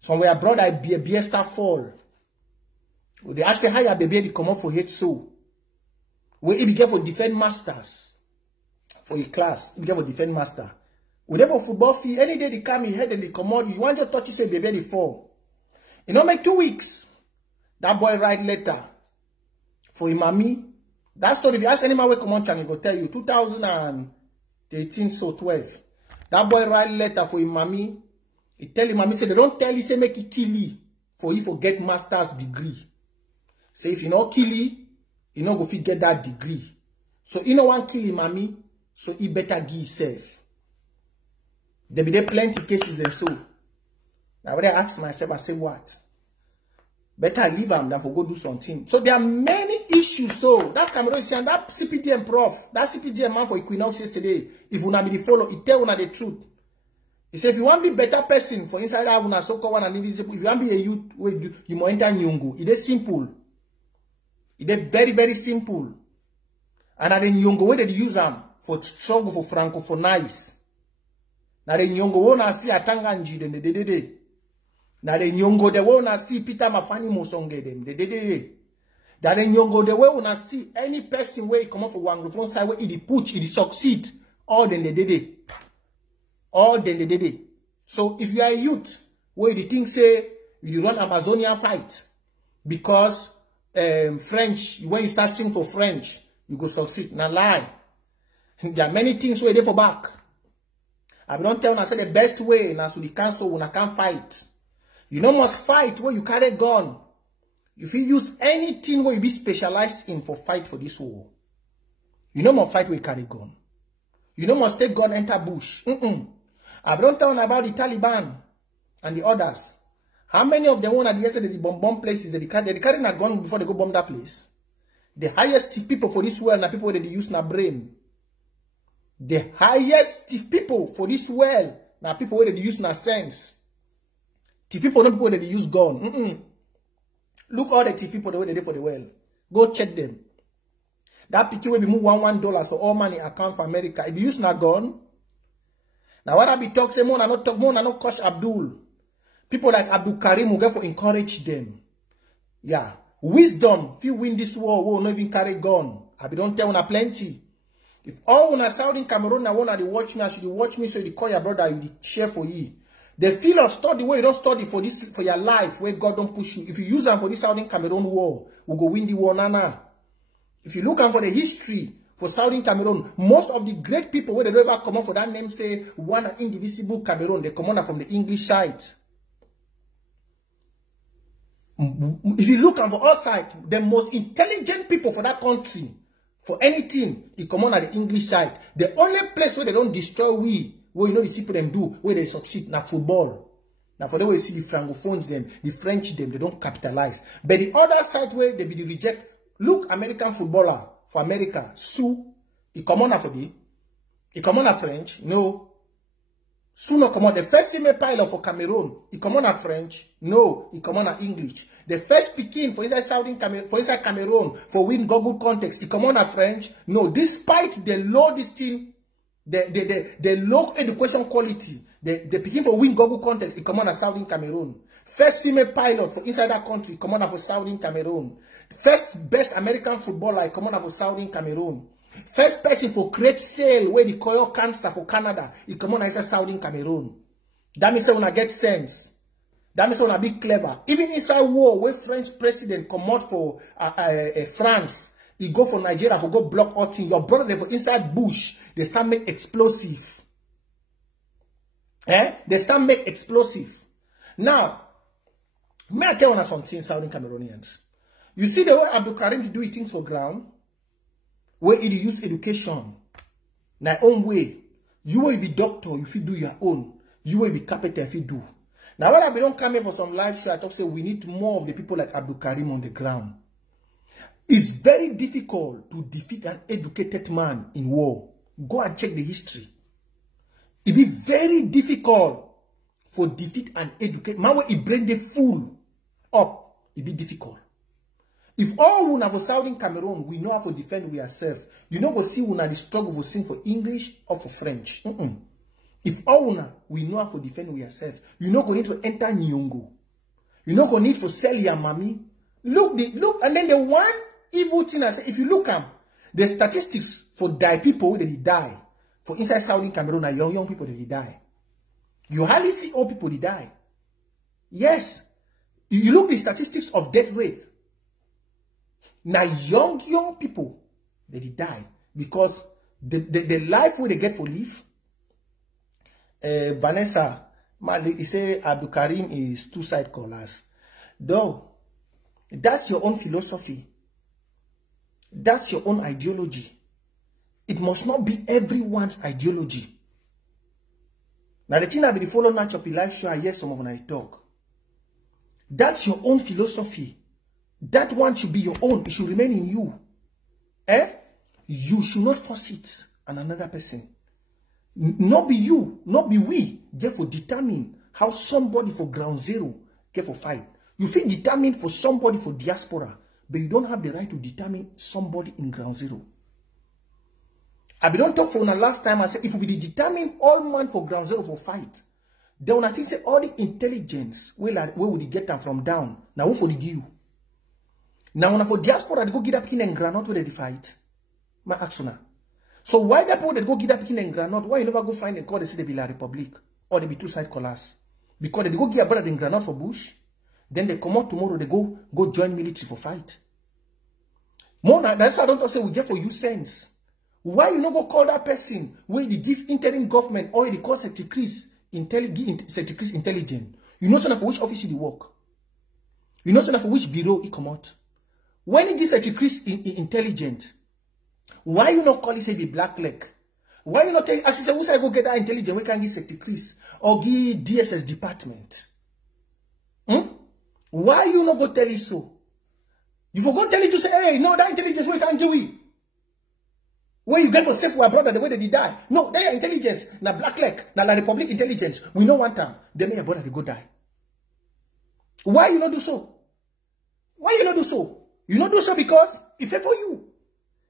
Somewhere abroad, I be a Biesta Fall. They ask how your baby they come up for hate so. Where if you get for defend masters for your class, if you get for defend master. Whatever football fee, any day they come in head and they come out, you want your touch say baby they fall. You know, make 2 weeks. That boy write letter for his mommy. That story, if you ask any man where come on channel, he go tell you 2013 so 12. That boy write letter for his mommy. He tell him mommy say they don't tell you say make it kill you for you for get master's degree. Say if you not kill you not go fit get that degree. So you no want kill him, mommy. So he better give himself. There be there plenty cases and so. Now when I ask myself, I say what? Better leave him than for go do something. So there are many issues. So that Cameroonian, that CPDM prof, that CPDM man for Equinox yesterday, if you not be the follow, he tell you the truth. He said if you want to be better person for inside have una so called one and if you want to be a youth, you must enter Nyongo. It is simple. It is very, very simple. And at the Nyongo where they use them for struggle for francophonize. Now the Nyongo wanna see Atanganji them de. Now the Nyongo they wanna see Peter Mafani Mosonge them de. Now the Nyongo they wanna see any person where he come up for Anglophone side where he push, he succeed. All then they did. All then they did. So if you are a youth, where you think say you run Amazonian fight because French, when you start singing for French, you go succeed. Now lie. There are many things where they for back. I don't tell you, say the best way now so the council when I can't fight. You know must fight where you carry gun. If you use anything where you be specialized in for fight for this war. You know must fight where you carry gun. You know must take gun enter bush. I don't tell you about the Taliban and the others. How many of them want at the yesterday the bomb places they carry a gun before they go bomb that place? The highest people for this world are people that they use na brain. The highest people for this world are people where they use na sense. The people not people that they use gun. Look all the people the way they do for the world. Go check them. That picture will be move $1 for all money account for America. If you use na gun. Now what I be talk say more not talk more not coach Abdul. People like Abdul Karim will get for encourage them. Yeah. Wisdom. If you win this war, we will not even carry gun. I be don't tell una plenty. If all una Saudi Cameroon now wanna watch me, I should watch me so you call your brother, you share for you. The feel of study where you don't study for this for your life, where God don't push you. If you use them for this Saudi Cameroon war, we'll go win the war nana. If you look for the history for Saudi Cameroon, most of the great people where they don't ever come on for that name say one indivisible Cameroon, they come on from the English side. If you look for all sides, the most intelligent people for that country, for anything, it come on at the English side. The only place where they don't destroy where you know the people them do, where they succeed, now football. Now for the way you see the Francophones them, the French them, they don't capitalize. But the other side where they be the reject, look American footballer for America, Sue, he come on for the, he come on French, no. Sue no come on. The first female pilot for Cameroon, he come on French, no, he come on English. The first Pekin for inside Southern Cameroon, for inside Cameroon, for win Google context, he come on French, no. Despite the low this thing, the low education quality, the Pekin for win Google context, he come on Southern Cameroon. First female pilot for inside that country, come on for Southern Cameroon. First best American footballer, come on for Southern Cameroon. First person for create sale where the coil cancer for Canada, he come on inside Southern Cameroon. That means when I get sense. That means when I be clever. Even inside war, where French president come out for France, he go for Nigeria for go block all things. Your brother they for inside bush, they start make explosive. They start make explosive. Now, may I tell you something, Southern Cameroonians? You see the way Abdul Karim do things for ground, where he use education, na own way. You will be doctor, if you do your own. You will be carpenter if you do. Now when I don't come here for some live show, I talk say we need more of the people like Abdul Karim on the ground. It's very difficult to defeat an educated man in war. Go and check the history. It be very difficult for defeat an educated man when he bring the fool up. It be difficult. If all we have Southern Cameroon, we know how to defend ourselves. You know, we see we the struggle for sing for English or for French. If all we know how to defend ourselves, you know, we need to enter Nyongo. You know, we need to sell your mommy. Look, and then the one evil thing I say, if you look at the statistics for die people that they die, for inside Southern Cameroon are young people that they die. You hardly see old people that die. Yes, you look at the statistics of death rate. Now young people they die because the life where they get for live. Vanessa, he say Abdul Karim is two-side callers. Though that's your own philosophy. That's your own ideology. It must not be everyone's ideology. Now the thing I be the follow Natch Up live show, I hear some of when I talk. That's your own philosophy. That one should be your own. It should remain in you. You should not force it on another person. Not be you, not be we. Therefore, determine how somebody for ground zero get for fight. You feel determined for somebody for diaspora, but you don't have the right to determine somebody in ground zero. I don't talk for the last time. I said if we determine all man for ground zero for fight, then when I think say all the intelligence where would you get them from down? Now who for the give? Now when for diaspora they go get up in and granite where they fight. My action. So why the people that go give that picking and granite, why you never go find a call they say they be La Republic or they be two side collars? Because they go give a brother in granite for bush, then they come out tomorrow, they go join military for fight. More that's why I don't say we get for you sense. Why you not go call that person where they give interim government or they call Secretary Chris intelligent? You know for which office he work. You know for which bureau he come out. When he gives Secretary Chris intelligent, why you not call it say the black leg? Why you not tell actually say who say go get that intelligent? We can give Secretary Chris or give DSS department? Why you not go tell it so? You forgot tell it to say, hey, no, that intelligence we can't do it. Where you get for safe for our brother the way they did die. No, they are intelligence. Now black leg, now La Republic intelligence. We know one time. They make your brother they go die. Why you not do so? Why you not do so? You not do so because it fair for you.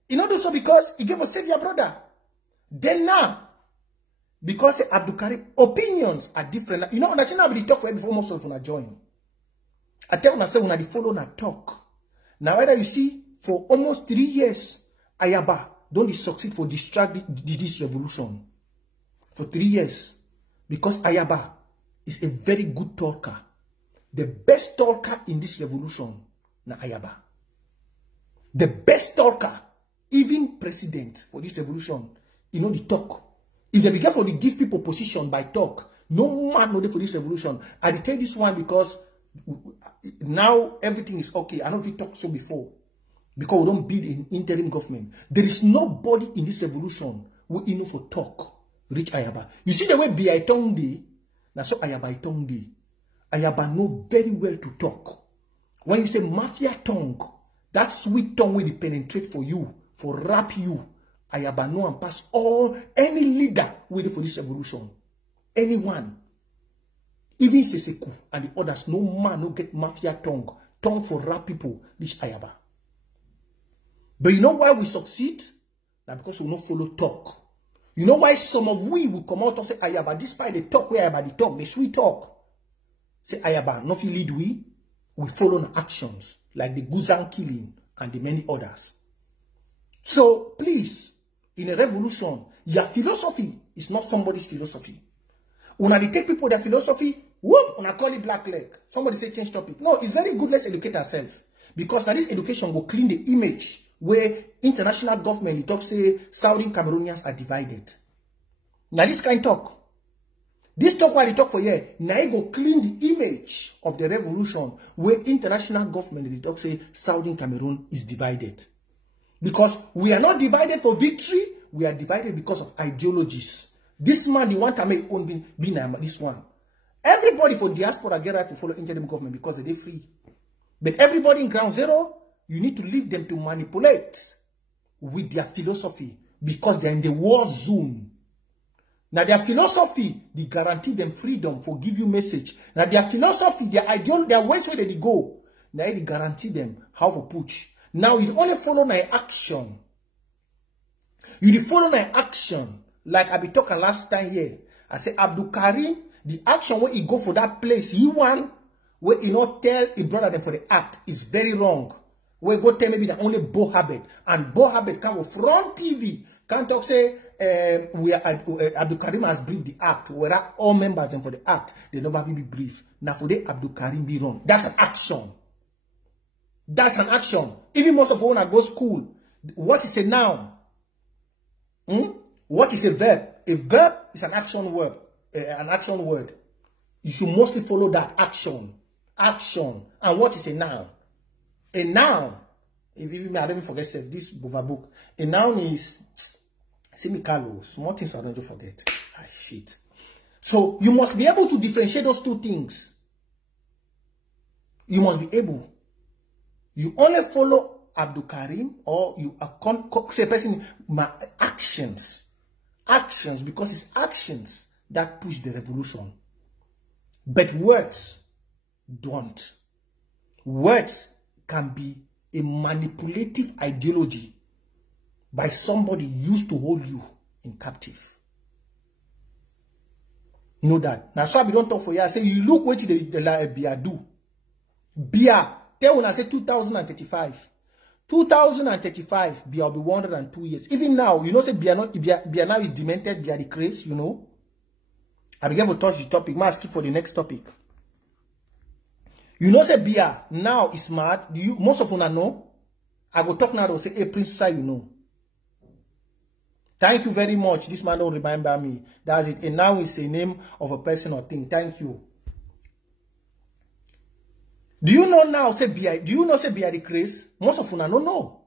You not do so because he gave us save your brother. Then now, because Abdul Karim opinions are different. You know, that's not really talk for before most of them join. I tell myself when I follow na talk. Now whether you see for almost 3 years, Ayaba don't succeed for distract this revolution. For 3 years. Because Ayaba is a very good talker. The best talker in this revolution, na Ayaba. The best talker, even president for this revolution, you know the talk. If they begin for to give people position by talk, no man know for this revolution. I tell this one because now everything is okay. I know we talked so before. Because we don't build an interim government. There is nobody in this revolution who you know for talk. Reach Ayaba. You see the way B.I. Tongue now so Ayaba Tongue. Ayaba know very well to talk. When you say mafia tongue, that sweet tongue will penetrate for you, for rap you. Ayaba know and pass all any leader waiting for this revolution. Anyone. Even Seseku and the others, no man no get mafia tongue. Tongue for rap people, this Ayaba. But you know why we succeed? Now because we don't follow talk. You know why some of we will come out and say Ayaba, despite the talk where Ayaba the talk, the sweet talk. Say Ayaba, nothing lead we follow the actions like the Guzan killing and the many others. So please, in a revolution, your philosophy is not somebody's philosophy. When they take people their philosophy, whoop, when I call it black leg. Somebody say change topic. No, it's very good. Let's educate ourselves. Because now this education will clean the image where international government talk say Saudi Cameroonians are divided. Now this kind of talk. This talk while they talk for year, now it go clean the image of the revolution where international government they talk say Saudi Cameroon is divided. Because we are not divided for victory, we are divided because of ideologies. This man, the one to make own be this one. Everybody for diaspora get right to follow interim government because they're free. But everybody in ground zero, you need to leave them to manipulate with their philosophy because they're in the war zone. Now their philosophy, they guarantee them freedom for give you message. Now their philosophy, their ideology, their ways where they go. Now they guarantee them how to push. Now you only follow my action. You follow my action. Like I be talking last time here. I say Abdul Karim, the action where he go for that place, he want where he not tell his brother them for the act is very wrong. Where go tell maybe the only Bo Habit. And Bo Habit come from TV. Can't talk say we are Abdul Karim has briefed the act. Where all members and for the act, they never be briefed. Now for the Abdul Karim be wrong. That's an action. That's an action. Even most of us when I go school, what is a noun? What is a verb? A verb is an action word. An action word. You should mostly follow that action. Action. And what is a noun? A noun. If you I don't forget this book. A noun is semicolons. Small things I don't forget. Ah shit. So you must be able to differentiate those two things. You must be able. You only follow Abdul Karim or you say person my actions. Actions, because it's actions that push the revolution. But words don't. Words can be a manipulative ideology by somebody used to hold you in captive. You know that. Now, so I don't talk for you. I say, you look what the Bia do. Bia, tell when I say 2035. 2035, Bia will be 102 years. Even now, you know, say Bia now is demented, Bia the craze, you know. I began to touch the topic. Must skip for the next topic. You know, say Bia now is smart. Most of you know. I will talk now. They will say, hey, Prince Susa, you know. Thank you very much. This man don't remember me. That's it. And now it's a name of a person or thing. Thank you. Do you know now, say Bia? Do you know, say Bia the craze? Most of you know.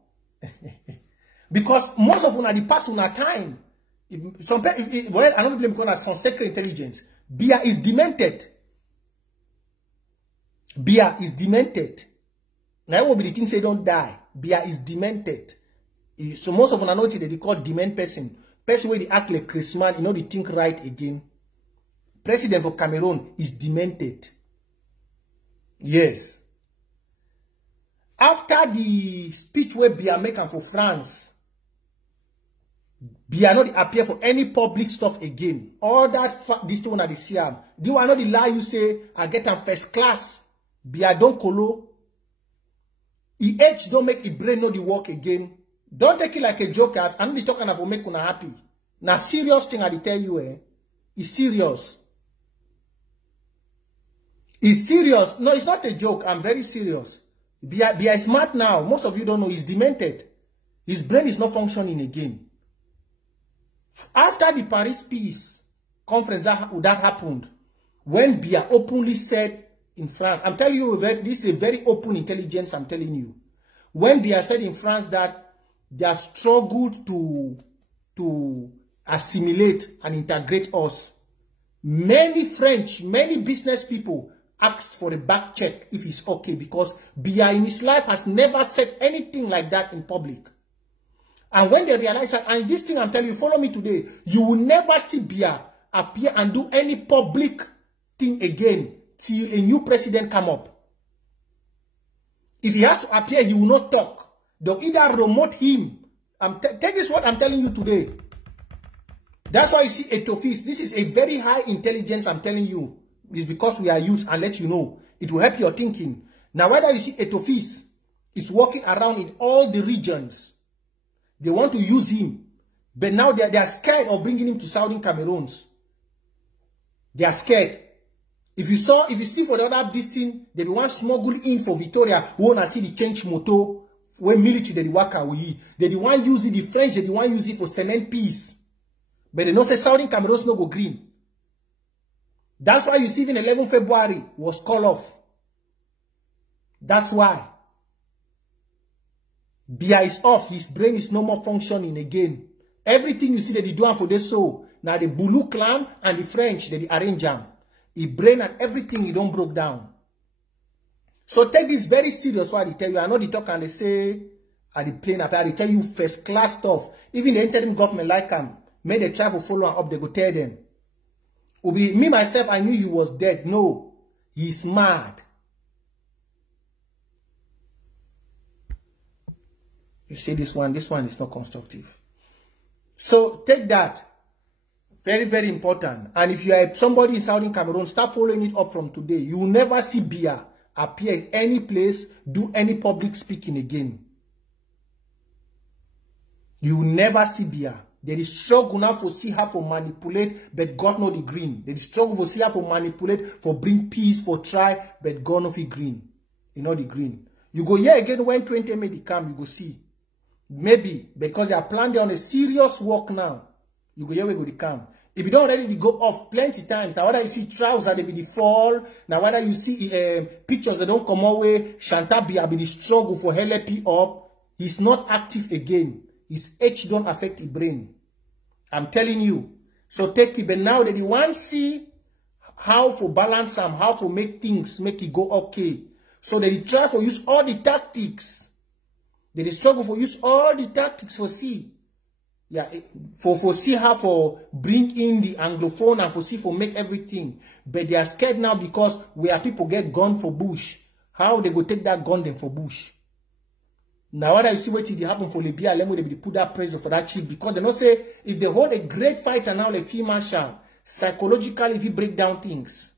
Because most of you are the past time. Well, I don't blame because some secret intelligence. Bia is demented. Bia is demented. Now, what will be the thing say don't die? Bia is demented. So most of them know that they call dement person. Person where they act like Chris man, you know, they think right again. President for Cameroon is demented. Yes. After the speech where Bia make for France, Bia not appear for any public stuff again. All that this one at the Siam. Do you know the lie you say? I get them first class. Bia don't colo. Don't make it brain know the work again. Don't take it like a joke. I'm not talking about make una happy. Now serious thing I tell you, it's serious. It's serious. No, it's not a joke. I'm very serious. Bia is smart now. Most of you don't know. He's demented. His brain is not functioning again. After the Paris Peace Conference that happened, when Bia openly said in France, I'm telling you, this is a very open intelligence, I'm telling you. When Bia said in France that they have struggled to assimilate and integrate us, many business people asked for a back check if it's okay, because Bia in his life has never said anything like that in public. And when they realize that, and this thing I'm telling you, follow me today, you will never see Bia appear and do any public thing again till a new president come up. If he has to appear, he will not talk. They'll either remote him. Take this what I'm telling you today. That's why you see Etofis. This is a very high intelligence, I'm telling you. It's because we are used and let you know. It will help your thinking. Now, whether you see Etofis is walking around in all the regions. They want to use him. But now they are scared of bringing him to Southern Cameroons. They are scared. If you see for the other this thing, they want to smuggle in for Victoria, who want to see the change moto, when military they work away. They want to use it, the French, they want to use it for cement peace. But they know say Southern Cameroons no go green. That's why you see even 11 February was called off. That's why. Bia is off. His brain is no more functioning again. Everything you see that they do for this soul. Now the Boulou clan and the French, they arrange them. His brain and everything he don't broke down. So take this very serious what I tell you. I know they talk and they say at the plane up, they tell you first class stuff. Even the interim government like them, made a try to follow up, they go tell them. Me myself, I knew he was dead. No, he's mad. You see this one is not constructive. So take that. Very, very important. And if you are somebody in Southern Cameroon, start following it up from today. You will never see Bia appear in any place, do any public speaking again. You will never see Bia. There is struggle now for see her for manipulate, but God know the green. There is struggle for see her for manipulate, for bring peace, for try, but God know the green. You know the green. You go here again when 20 may come, you go see. Maybe because they are planning on a serious work now. You go here where go come. If you don't ready to go off plenty times, now whether you see trousers they be the fall, now whether you see pictures that don't come away, Chantal Bia be the struggle for LP up, he's not active again. His age don't affect his brain. I'm telling you. So take it, but now that you want to see how to balance them, how to make things, make it go okay. So they try to use all the tactics. They struggle for use all the tactics for see. Yeah, for see how for bring in the Anglophone and for see for make everything. But they are scared now because where people get gun for bush. How they go take that gun then for bush? Now what I see what did happen for Libya, let me put that pressure for that chief because they don't say if they hold a great fighter now like Field Marshal, psychologically if he break down things.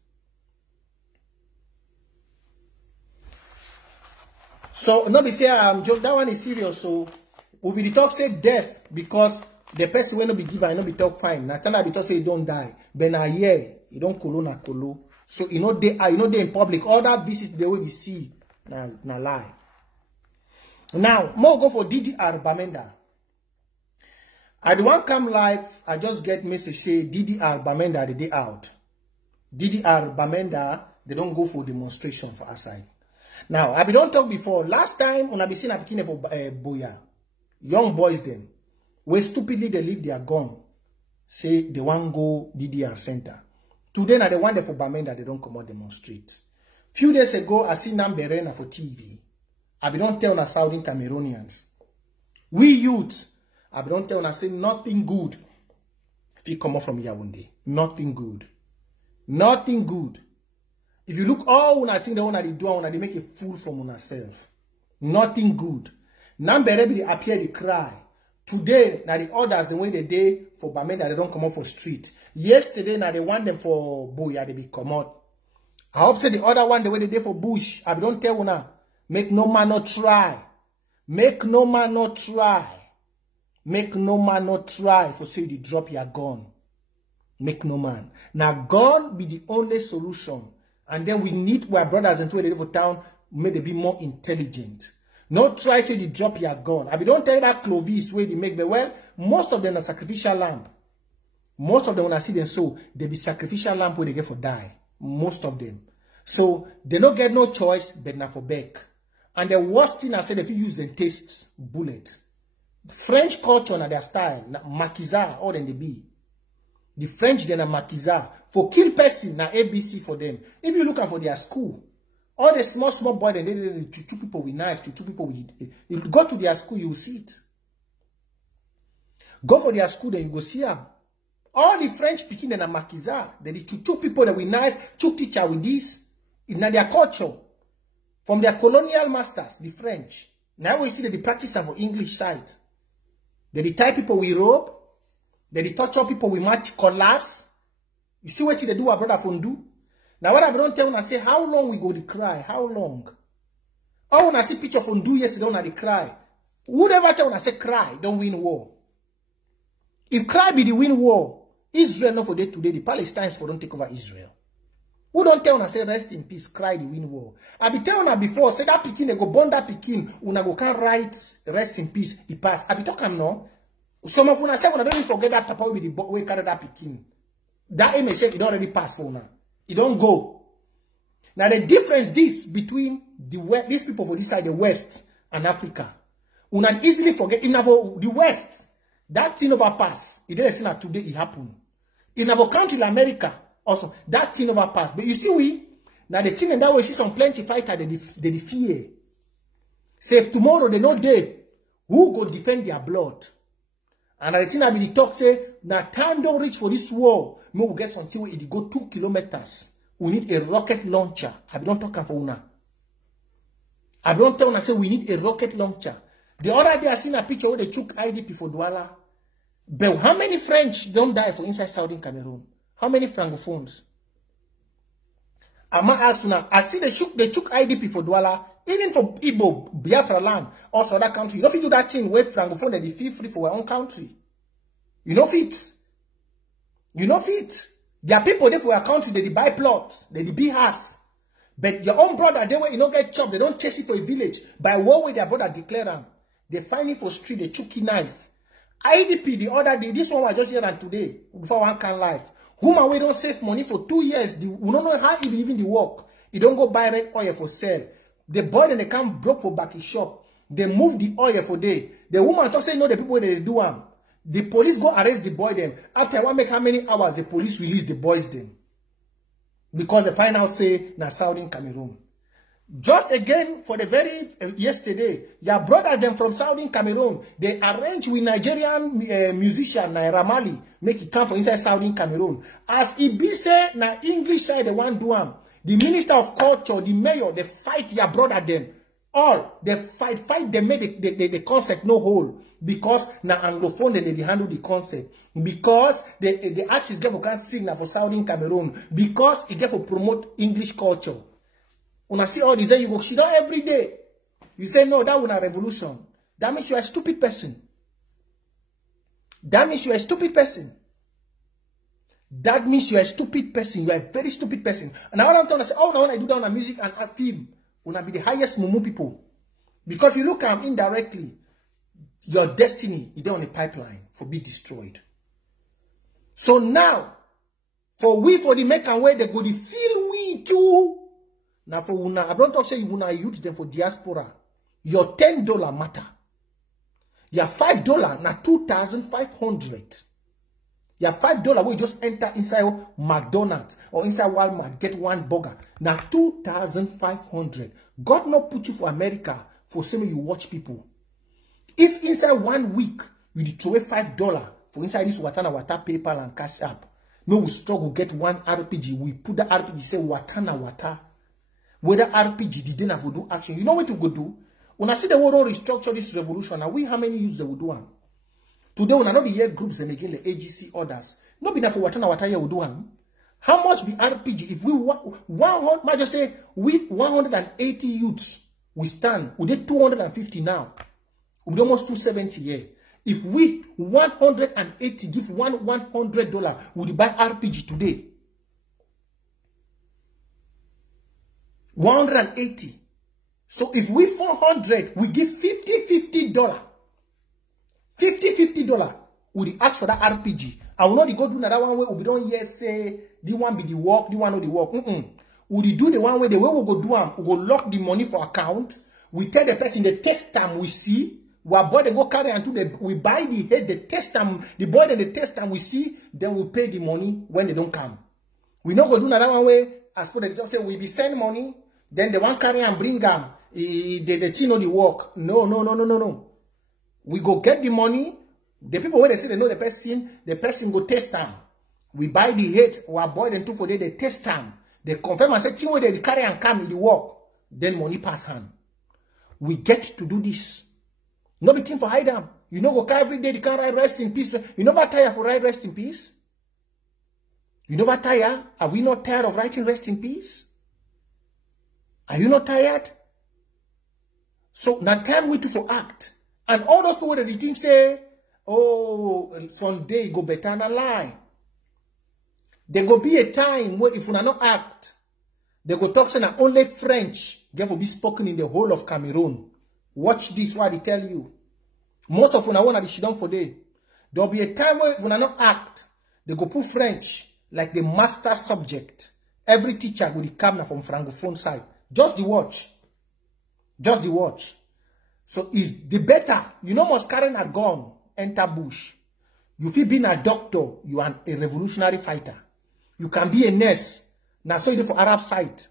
So not be say joke, that one is serious. So we be talk say death because the person will not be given, not be talk fine. Natana be talk say you don't die. But now yeah, you don't colo na colo. So you know they in public. All that visit the way you see na lie. Now more go for DDR Bamenda. I the one come live, I just get message say DDR Bamenda the day out. DDR Bamenda, they don't go for demonstration for outside. Now, I be don't talk before. Last time, when I be seen at the for Boya, young boys them, where stupidly they leave their gun, say they want go DDR center. Today, now they want them for Bamenda, they don't come out demonstrate. Few days ago, I see Namberena for TV. I be don't tell na Southern Cameroonians. We youth, I be don't tell na say nothing good if you come out from Yaoundé. Nothing good. Nothing good. If you look all when I think they want to do, they make a fool from ourselves. Nothing good. Nambere they appear, they cry. Today, now the others, the way they did for Bamenda, they don't come out for street. Yesterday, now they want them for Boya, they be come out. I hope say the other one, the way they did for Bush, I don't tell you now. Make no man not try. Make no man not try. Make no man not try for say they drop your gun. Make no man. Now, gun be the only solution. And then we need our brothers and two for town, may they be more intelligent. Not try say you drop your gun. I don't tell you that Clovis where they make the well, most of them are sacrificial lamb. Most of them when I see them so, they be sacrificial lamb where they get for die. Most of them. So they don't get no choice, but not for back. And the worst thing I said, if you use the taste bullet. French culture and their style, maquisard, all than they be. The French then are maquisard. For kill person, na ABC for them. If you look at for their school, all the small boys, they chuchu people with knife, chuchu people with it. You go to their school, you will see it. Go for their school, then you go see them. All the French speaking in a maquisard, they chuchu people that with knife, chuk teacher with this. In their culture. From their colonial masters, the French. Now we see that the practice of English side. They tie people with rope. They torture people with match collars. You see what they do, our brother Fondu? Now, what I don't tell when I say, how long we go to cry? How long? Oh, when I see picture of Fondu yesterday, when I cry. Whoever ever tell when I say cry, don't win war? If cry be the win war, Israel not for day today, the Palestinians for don't take over Israel. Who don't tell when I say rest in peace, cry the win war? I be telling her before, say that Pekin, they go burn that Pekin, una go can't write rest in peace, he pass. I be talking no. Some of you say, when I don't forget that Papa will be the way carry that Pekin. That image, it already passed for now. It don't go. Now the difference this between these people for this side, the West and Africa, we not easily forget. In the West, that thing overpass. It didn't see that today it happened. In our country, like America, also that thing overpass. But you see, now the thing and that way see some plenty fighter they fear. Say if tomorrow they not dead, who go defend their blood? And the thing I mean, the talk say, now time don't reach for this war. No, we get until it go 2 kilometers. We need a rocket launcher. I don't talk for una. I don't tell una say we need a rocket launcher. The other day I seen a picture where they took IDP for Douala. But how many French don't die for inside Southern Cameroon? How many Francophones? I might ask now. I see they took IDP for Douala. Even for Igbo, Biafra land, or other country. You don't fit do that thing where Francophone they feel free for our own country. You know fit. You know fit. There are people there for our country, they buy plots, they buy house. But your own brother, they will not get chopped, they don't chase it for a village. By war way their brother declare them. They find it for street, they chucky knife. IDP the other day, this one was just here and today, before one can life. Whom we don't save money for 2 years. We don't know how even the work. You don't go buy red oil for sale. The boy then they come broke for back his shop. They move the oil for day. The woman talk say no the people they do them. The police go arrest the boy them. After one make how many hours the police release the boys them. Because the final say na Southern Cameroon. Just again for the very yesterday, your brother them from Southern Cameroon, they arrange with Nigerian musician Naira Marley make it come from inside Southern Cameroon. As it be say na English side they want do am. The Minister of Culture, the mayor, they fight your brother them. All, they fight, they make the concept no whole. Because now Anglophone, they handle the concept. Because the artists get for can sing now for Southern Cameroon. Because it get for promote English culture. When I see all this, then you go, she down every day. You say, no, that was a revolution. That means you're a stupid person. That means you're a stupid person. That means you're a stupid person. You're a very stupid person. And now I'm trying to say, oh, now when I do that on music and film, will be the highest mumu people. Because you look at them indirectly, your destiny is there on a pipeline for be destroyed. So now, for the make and way, they go to feel we too. Now for una, I don't talk say you wanna use them for diaspora. Your $10 matter. Your $5 na 2,500. Your $5 will just enter inside McDonald's or inside Walmart, get one burger. Now 2,500. God not put you for America for saying you watch people. If inside 1 week you throw away $5 for inside this Watana Wata PayPal and Cash App, no we struggle get one RPG. We put the RPG say Watana Wata. Whether RPG didn't have to do action. You know what to go do? When I see the world restructure this revolution, now we how many use they will do one? Today when I know the year groups and again the AGC orders, not be enough for Watana Wata will do one. How much be RPG if we 100 might just say we 180 youths we stand, we did 250 now. We did almost 270 here. If we 180 give $100, would buy RPG today? 180. So if we 400, we give $50. $50, we ask for that RPG. I will not go do another one where we don't yet say the one be the work, the one or the work. We do the one where the way we go do them, we go lock the money for account. We tell the person the test time we see. We boy they go carry until we buy the head, the test time, the boy then the test time we see, then we pay the money when they don't come. We not go do another one way, as per the just say we be send money, then the one carry and bring them, the thing know the work. No. We go get the money, the people when they say they know the person go test them. We buy the head, or boy them two for they test them. They confirm and say, thing where they carry and come in the work, then money pass hand. We get to do this. No be thing for hide them. You know, go every day, they can't write rest in peace. You never tire for write rest in peace? You never tire? Are we not tired of writing rest in peace? Are you not tired? So now time we to for act. And all those people that they think say, oh, someday go better than a lie. There go be a time where if we not act, they go talk saying that only French get to be spoken in the whole of Cameroon. Watch this, what they tell you. Most of una want to be done for day. There will be a time where if una not act, they go put French like the master subject. Every teacher will come from Francophone side. Just the watch. Just the watch. So is the better. You know must carry a gun, enter bush. You feel being a doctor, you are a revolutionary fighter. You can be a nurse. Now so you do for Arab side.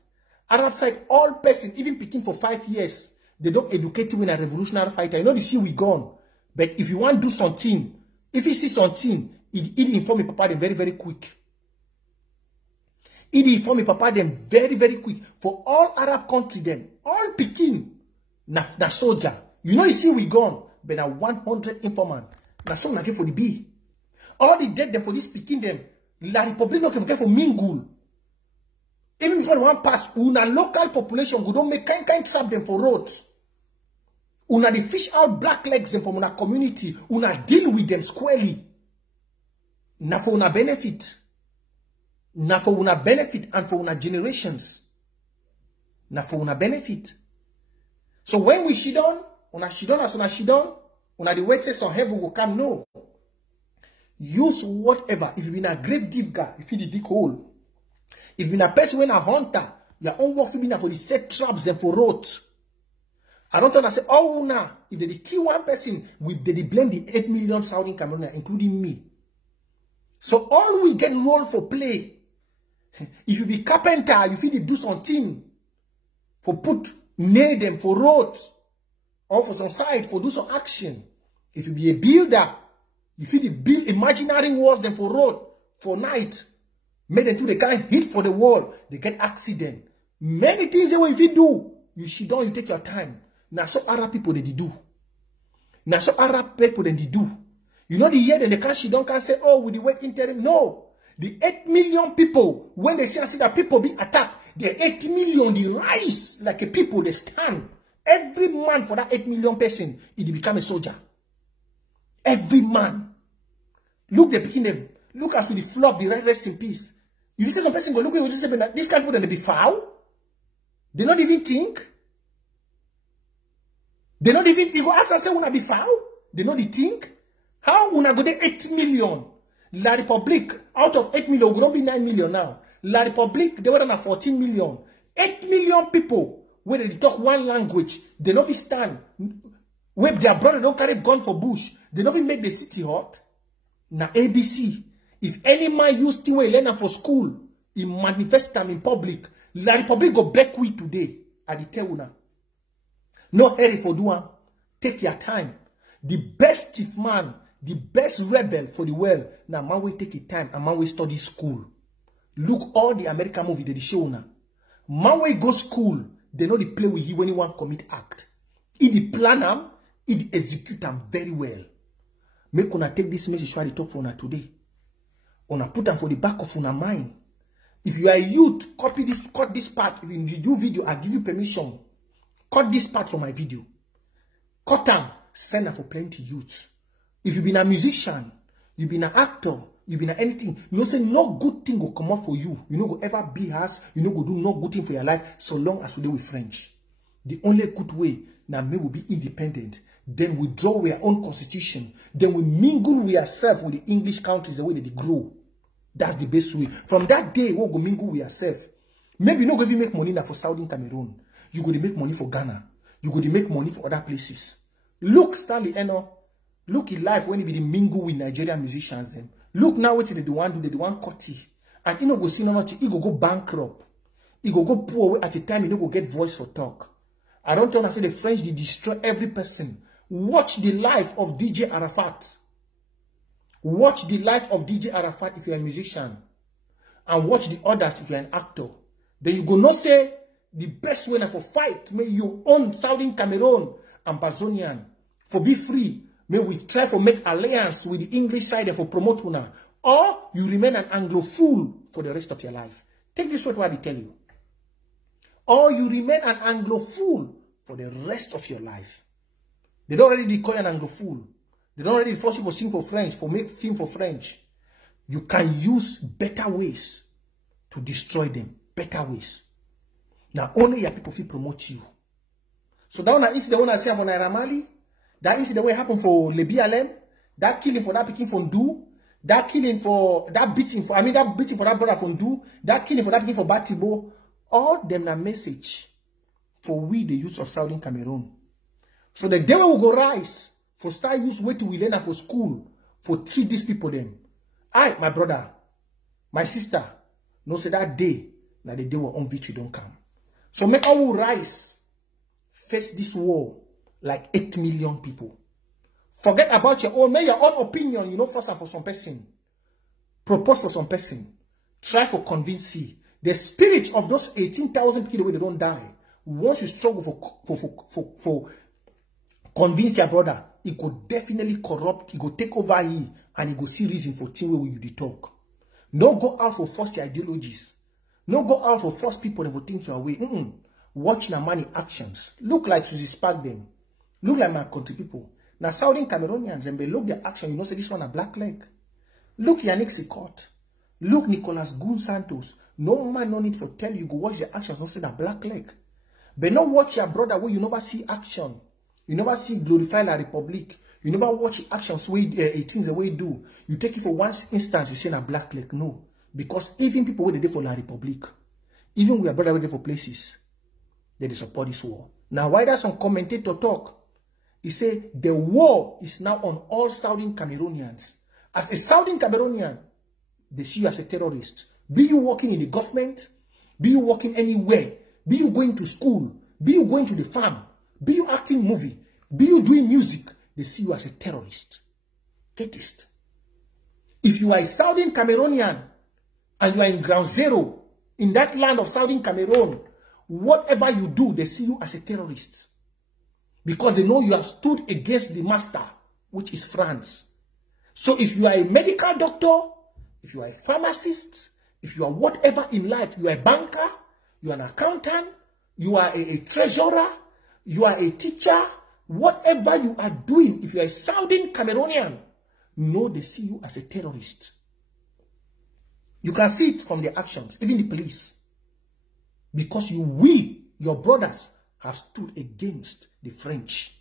Arab side, all person, even picking for 5 years, they don't educate you in a revolutionary fighter. You know, they see we gone. But if you want to do something, if you see something, it inform your papa them very, very quick. It inform your papa them very, very quick. For all Arab country then, all Peking, na soldier. You know, you see we gone. But now 100 informant. Now some like for the B. All the dead them for this Peking them. La Republic not forget for mingle. Even if one pass, una local population go don't make kind trap them for roads. Una the fish out black legs them from una community. Una deal with them squarely. Na for una benefit. Na for una benefit and for una generations. Na for una benefit. So when we shidon, una shidon as una shidon, una the wait says on heaven will come. No. Use whatever. If you been a grave digger, if you the dig hole. If you been a person when a hunter, your own work will be for the set traps and for roads. I don't understand. Oh, now, if they kill one person, they blame the 8 million Saudi Cameroonians, including me. So all we get role for play. If you be carpenter, you feel to do something for put nail them for roads or for some side for do some action. If you be a builder, you feel to build imaginary walls them for road for night. Make them to they can't hit for the wall. They get accident. Many things that if you do, you sit down, you take your time. Now so Arab people they do. Now so Arab people they do. You know the year then they can't sit down can say, oh, with the waiting term. No. The 8 million people, when they see that people be attacked, the 8 million, they rise like a people, they stand. Every man for that 8 million person, he become a soldier. Every man. Look, they picking them. Look as with the flop, the rest in peace. You see some person go, look, we just say, this kind of people, they be foul. They not even think. They not even, you go ask and say, wanna be foul? They not think. How wanna go there 8 million? La Republic, out of 8 million, will not be 9 million now. La Republic, they were on 14 million. 8 million people, where they talk one language, they not stand. Where their brother don't carry gun for bush, they don't even make the city hot. Now ABC, if any man use to learn for school, he manifest them in public. La Republic go back with today. At the tell now. No hurry for doing. Take your time. The best chief man, the best rebel for the world. Now man will take your time and man will study school. Look all the American movie they show now. Man will go school. They know they play with you when you want commit act. If they plan them, if they execute them very well. Make una take this message why they talk for una today. Una put them for the back of una mind. If you are a youth, copy this, cut this part. If you do video, I give you permission. Cut this part from my video. Cut them. Send them for plenty youth. If you've been a musician, you've been an actor, you've been anything, you know say no good thing will come up for you. You know go ever be as, you know go do no good thing for your life so long as we do with French. The only good way now me will be independent. Then we draw our own constitution. Then we mingle with ourselves with the English countries the way that they grow. That's the best way. From that day, we'll go mingle with ourselves. Maybe you not going to make money now for Saudi and Cameroon. You go to make money for Ghana. You go to make money for other places. Look, Stanley Eno. Look in life when he be the mingle with Nigerian musicians. Then look now what they do want do. They do want cut it. And you know go see no much. He go bankrupt. He go poor away at the time. He no go get voice for talk. I don't want to say the French they destroy every person. Watch the life of DJ Arafat. Watch the life of DJ Arafat if you're a musician. And watch the others if you're an actor. Then you go not say the best way for fight. May you own Southern Cameroon and Bazonian. For be free. May we try for make alliance with the English side and for promote una. Or you remain an Anglophile for the rest of your life. Take this what I tell you. Or you remain an Anglophile for the rest of your life. They don't already call you an Anglophile. They don't already force you for sing for French, for make film for French. You can use better ways to destroy them. Better ways. Now only your people feel promote you. So that one is the one I say for Naira Marley. That is the way it happened for Lebi Alem. That killing for that picking from Do. That killing for that beating for that beating for that brother from Do. That killing for that picking for Batibo. All them a message for we the youth of Southern Cameroon. So the day we will go rise for start use way to we learn for school for treat these people them. I, my brother, my sister, no say that day now the day our own victory don't come. So make our rise face this war like 8 million people. Forget about your own, make your own opinion, you know, first and for some person. Propose for some person. Try for convince you. The spirit of those 18,000 people where they don't die. Once you struggle for convince your brother, it could definitely corrupt, it could take over you, and it could see reason for things where you talk. No go out for force your ideologies. No go out for force people that will think your way. Watch na money actions. Look like Susie Spark them. Look like my country people. Now Southern Cameroonians, and they look their action, you know, say this one a black leg. Look Yannick Sikot. Look Nicolas Gun Santos. No man no need for tell you, go watch the actions, don't say that black leg. But not watch your brother where you never see action. You never see glorify la Republic. You never watch actions where things the way you do. You take it for one instance, you say a black leg. No. Because even people where they did for la Republic, even we are brother where they for places, they support this war. Now why does some commentator talk? He say the war is now on all Southern Cameroonians. As a Southern Cameroonian, they see you as a terrorist. Be you working in the government, be you working anywhere, be you going to school, be you going to the farm, be you acting movie, be you doing music, they see you as a terrorist. Get this. If you are a Southern Cameroonian and you are in ground zero in that land of Southern Cameroon, whatever you do, they see you as a terrorist. Because they know you have stood against the master, which is France. So if you are a medical doctor, if you are a pharmacist, if you are whatever in life, you are a banker, you are an accountant, you are a treasurer, You are a teacher. Whatever you are doing, if you are a Southern Cameroonian, know they see you as a terrorist. You can see it from their actions, even the police. Because your brothers, have stood against the French.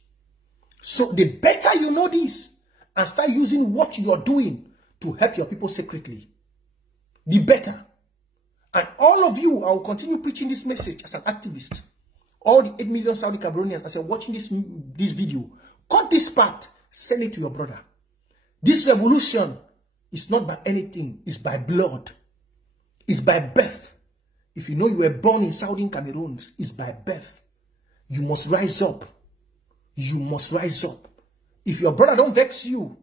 So the better you know this and start using what you are doing to help your people secretly, the better. And all of you, I will continue preaching this message as an activist. All the 8 million Saudi Cameroonians, as you're watching this video, cut this part, send it to your brother. This revolution is not by anything, it's by blood. It's by birth. If you know you were born in Southern Cameroon, it's by birth. You must rise up. You must rise up. If your brother don't vex you,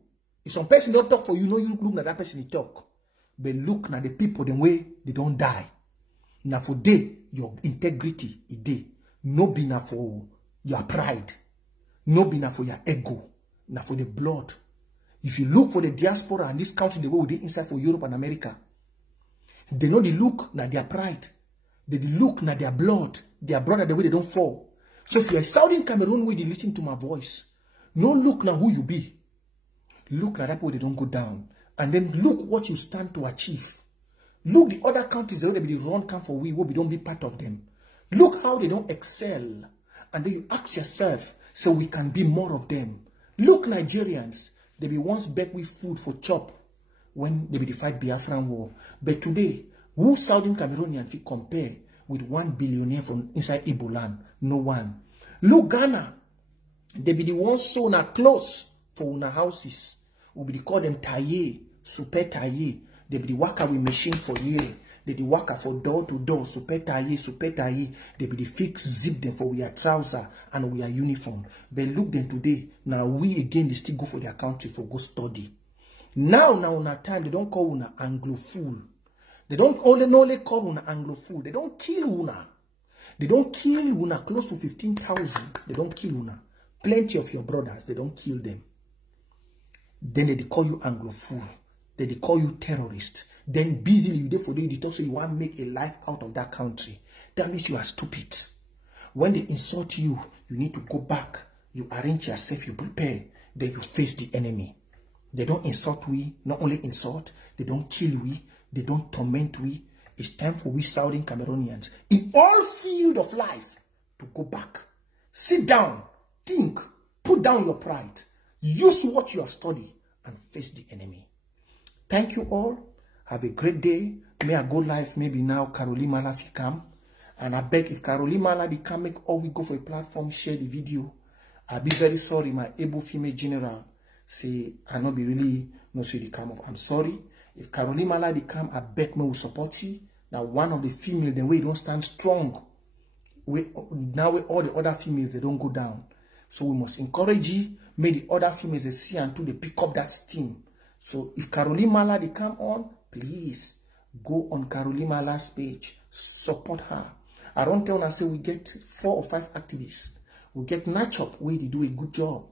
if some person don't talk for you, know you look at that person he talk. But look at the people the way they don't die. Now for they, your integrity is there. No be na for your pride. No be na for your ego. Na for the blood. If you look for the diaspora and this country the way we did inside for Europe and America, they know the look na their pride. They look na their blood. Their brother the way they don't fall. So if you are Southern Cameroon where they listen to my voice, no look now who you be. Look now that way they don't go down. And then look what you stand to achieve. Look the other countries the way they run come for we don't be part of them. Look how they don't excel. And then you ask yourself, so we can be more of them. Look Nigerians, they be once beg with food for chop when they be the fight Biafran war. But today, who Southern Cameroonian fit compare with 1 billionaire from inside Igbo land? No one. Look Ghana, they be the ones so na close for una houses. We be call them taille, super taille. They be the worker with machine for year. They be the worker for door to door, super taille, super taille. They be the fix zip them for we are trouser and we are uniform. But look them today. Now we again they still go for their country for go study. Now una time they don't call una Anglophile. They don't only call una Anglophile. They don't kill una. They don't kill una close to 15,000. They don't kill una. Plenty of your brothers, they don't kill them. Then they call you Anglophile. Then they call you terrorist. Then busily you there for them, they talk so you want to make a life out of that country. That means you are stupid. When they insult you, you need to go back. You arrange yourself, you prepare. Then you face the enemy. They don't insult we, not only insult, they don't kill we, they don't torment we. It's time for we Southern Cameroonians in all field of life to go back. Sit down, think, put down your pride, use what you have studied and face the enemy. Thank you all. Have a great day. May I go live maybe now Caroline Mala come. And I beg if Caroline Mala can make all we go for a platform, share the video. I'll be very sorry my able female general say I not be really no say the come up. I'm sorry. If Caroline Mala come, I beg me will support you. Now one of the female, the way don't stand strong. Now all the other females, they don't go down. So we must encourage you. May the other females they see until they pick up that steam. So if Caroline Mala come on, please go on Caroline Mala's page. Support her. I don't tell her say we get 4 or 5 activists. We get Natchop where they do a good job.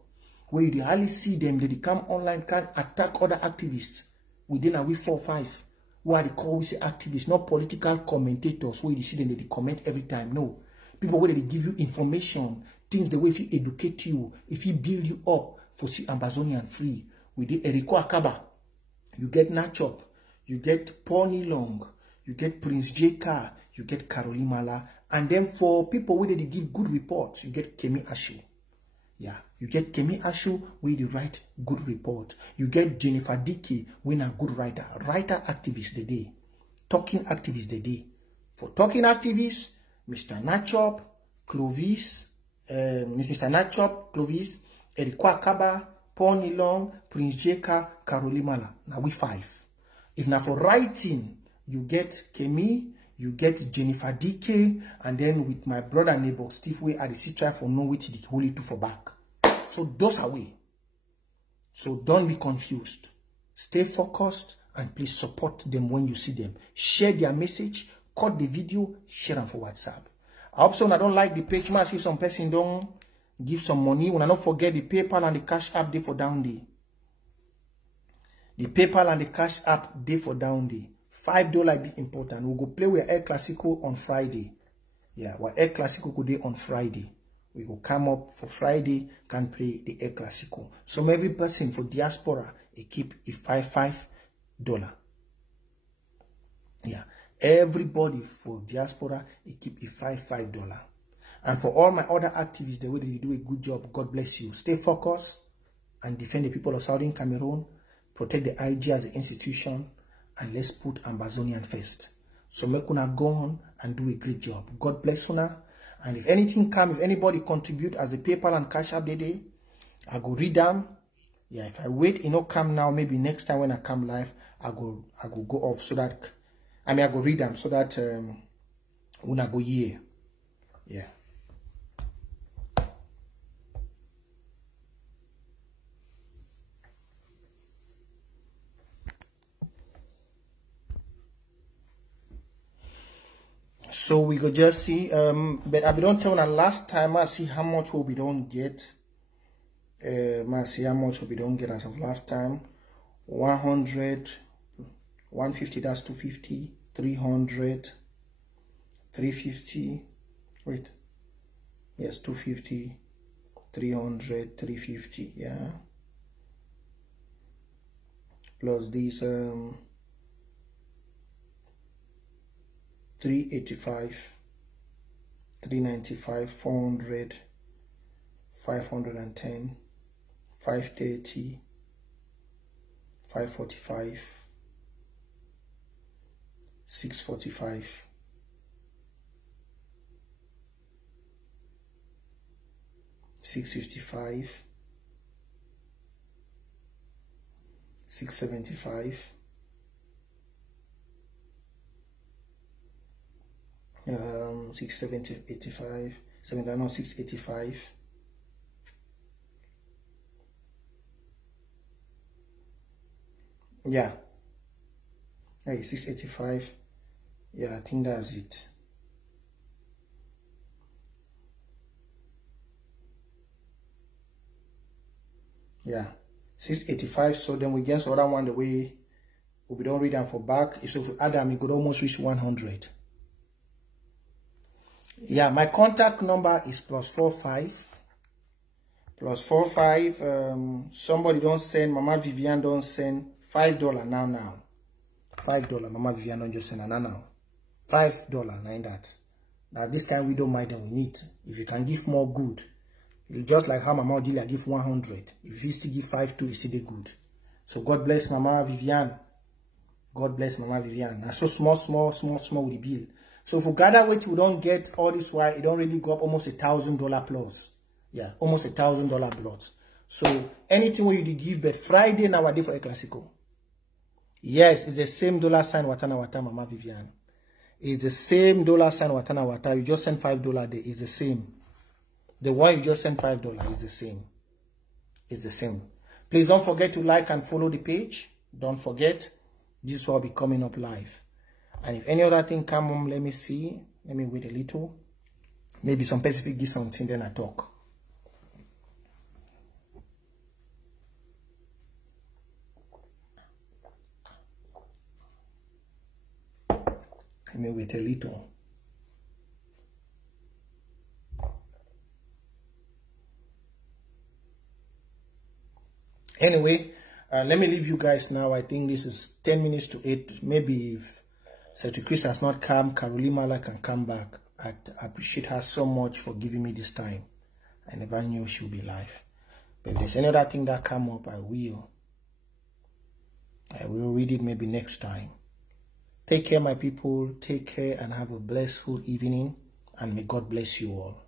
Where you hardly see them, they come online, can attack other activists. Within a week 4 or 5. Why they call we say activists, not political commentators where you see them they comment every time. No. People where they give you information, things the way if he educate you, if he build you up for see Ambazonian free. We did Eriko Akaba. You get Natchop, you get Paul Nilong, you get Prince J. Carr, you get Caroline Mala, and then for people where they give good reports, you get Kemi Ashu. Yeah, you get Kemi Ashu where they write good report. You get Jennifer Dickey, when a good writer. Writer activist the day. Talking activist the day. For talking activists, Mr. Natchop, Clovis, Mr. Natchop, Clovis, Eriko Akaba, Paul Nilong, Prince J. Carr, Caroline Mala. Now we 5. If now for writing, you get Kemi, you get Jennifer DK, and then with my brother neighbor Steve Way, I see try for know which the holy two for back. So those are way. So don't be confused. Stay focused and please support them when you see them. Share their message, cut the video, share them for WhatsApp. I hope so when I don't like the page, man, see some person don't give some money. When I don't forget the PayPal and the Cash App day for down day. The PayPal and the Cash App day for down day. $5 be important. We'll go play with El Clasico on Friday. Yeah, well, El Clasico could day on Friday. we will come up for Friday, can play the El Clasico. So every person for diaspora, they keep a $5. Yeah. Everybody for diaspora, they keep a $5. And for all my other activists, the way they do a good job, God bless you. Stay focused and defend the people of Southern Cameroon. Protect the IG as an institution. And let's put Ambazonian first. So make una go on and do a great job. God bless una. And if anything come, if anybody contribute as a PayPal and Cash App day, I go read them. Yeah, if I wait, come now, maybe next time when I come live, I go go off so that, I go read them so that una go here. Yeah. So we could just see, but I don't tell that last time I see how much we don't get. I see how much we don't get as of last time. 100, 150, that's 250, 300, 350, wait, yes, 250, 300, 350, yeah. Plus these, 385, 395, 400, 510, 530, 545, 645, 655, 675, 670, 85, 685. Yeah. Hey, 685. Yeah, I think that's it. Yeah. 685. So then we get other one the way we don't read them for back. So if we add them, it could almost reach 100. Yeah, my contact number is +45. +45. Somebody don't send, Mama Vivian don't send $5 now. $5. Mama Vivian don't just send now. $5, like that. Now this time we don't mind and we need. If you can give more, good. Just like how Mama Odilia give 100. If you still give 5 too, it's still good. So God bless Mama Vivian. God bless Mama Vivian. Now so small with the bill. So if we gather weight, we don't get all this while it don't really go up almost $1,000 plus. Yeah, almost $1,000 plus. So anything we you give, but Friday nowadays for El Clasico. Yes, it's the same $sign Watana Wata, Mama Vivian. It's the same $sign Watana Wata. You just send $5 there. It's the same. The one you just send $5 is the same. It's the same. Please don't forget to like and follow the page. Don't forget. This will be coming up live. And if any other thing come on, let me see. Let me wait a little. Maybe some specific give something, then I talk. Let me wait a little. Anyway, let me leave you guys now. I think this is 10 minutes to 8. Maybe if Sister Chris has not come, Carolimala can come back. I appreciate her so much for giving me this time. I never knew she'll be live. But if there's any other thing that come up, I will read it maybe next time. Take care, my people. Take care and have a blissful evening. And may God bless you all.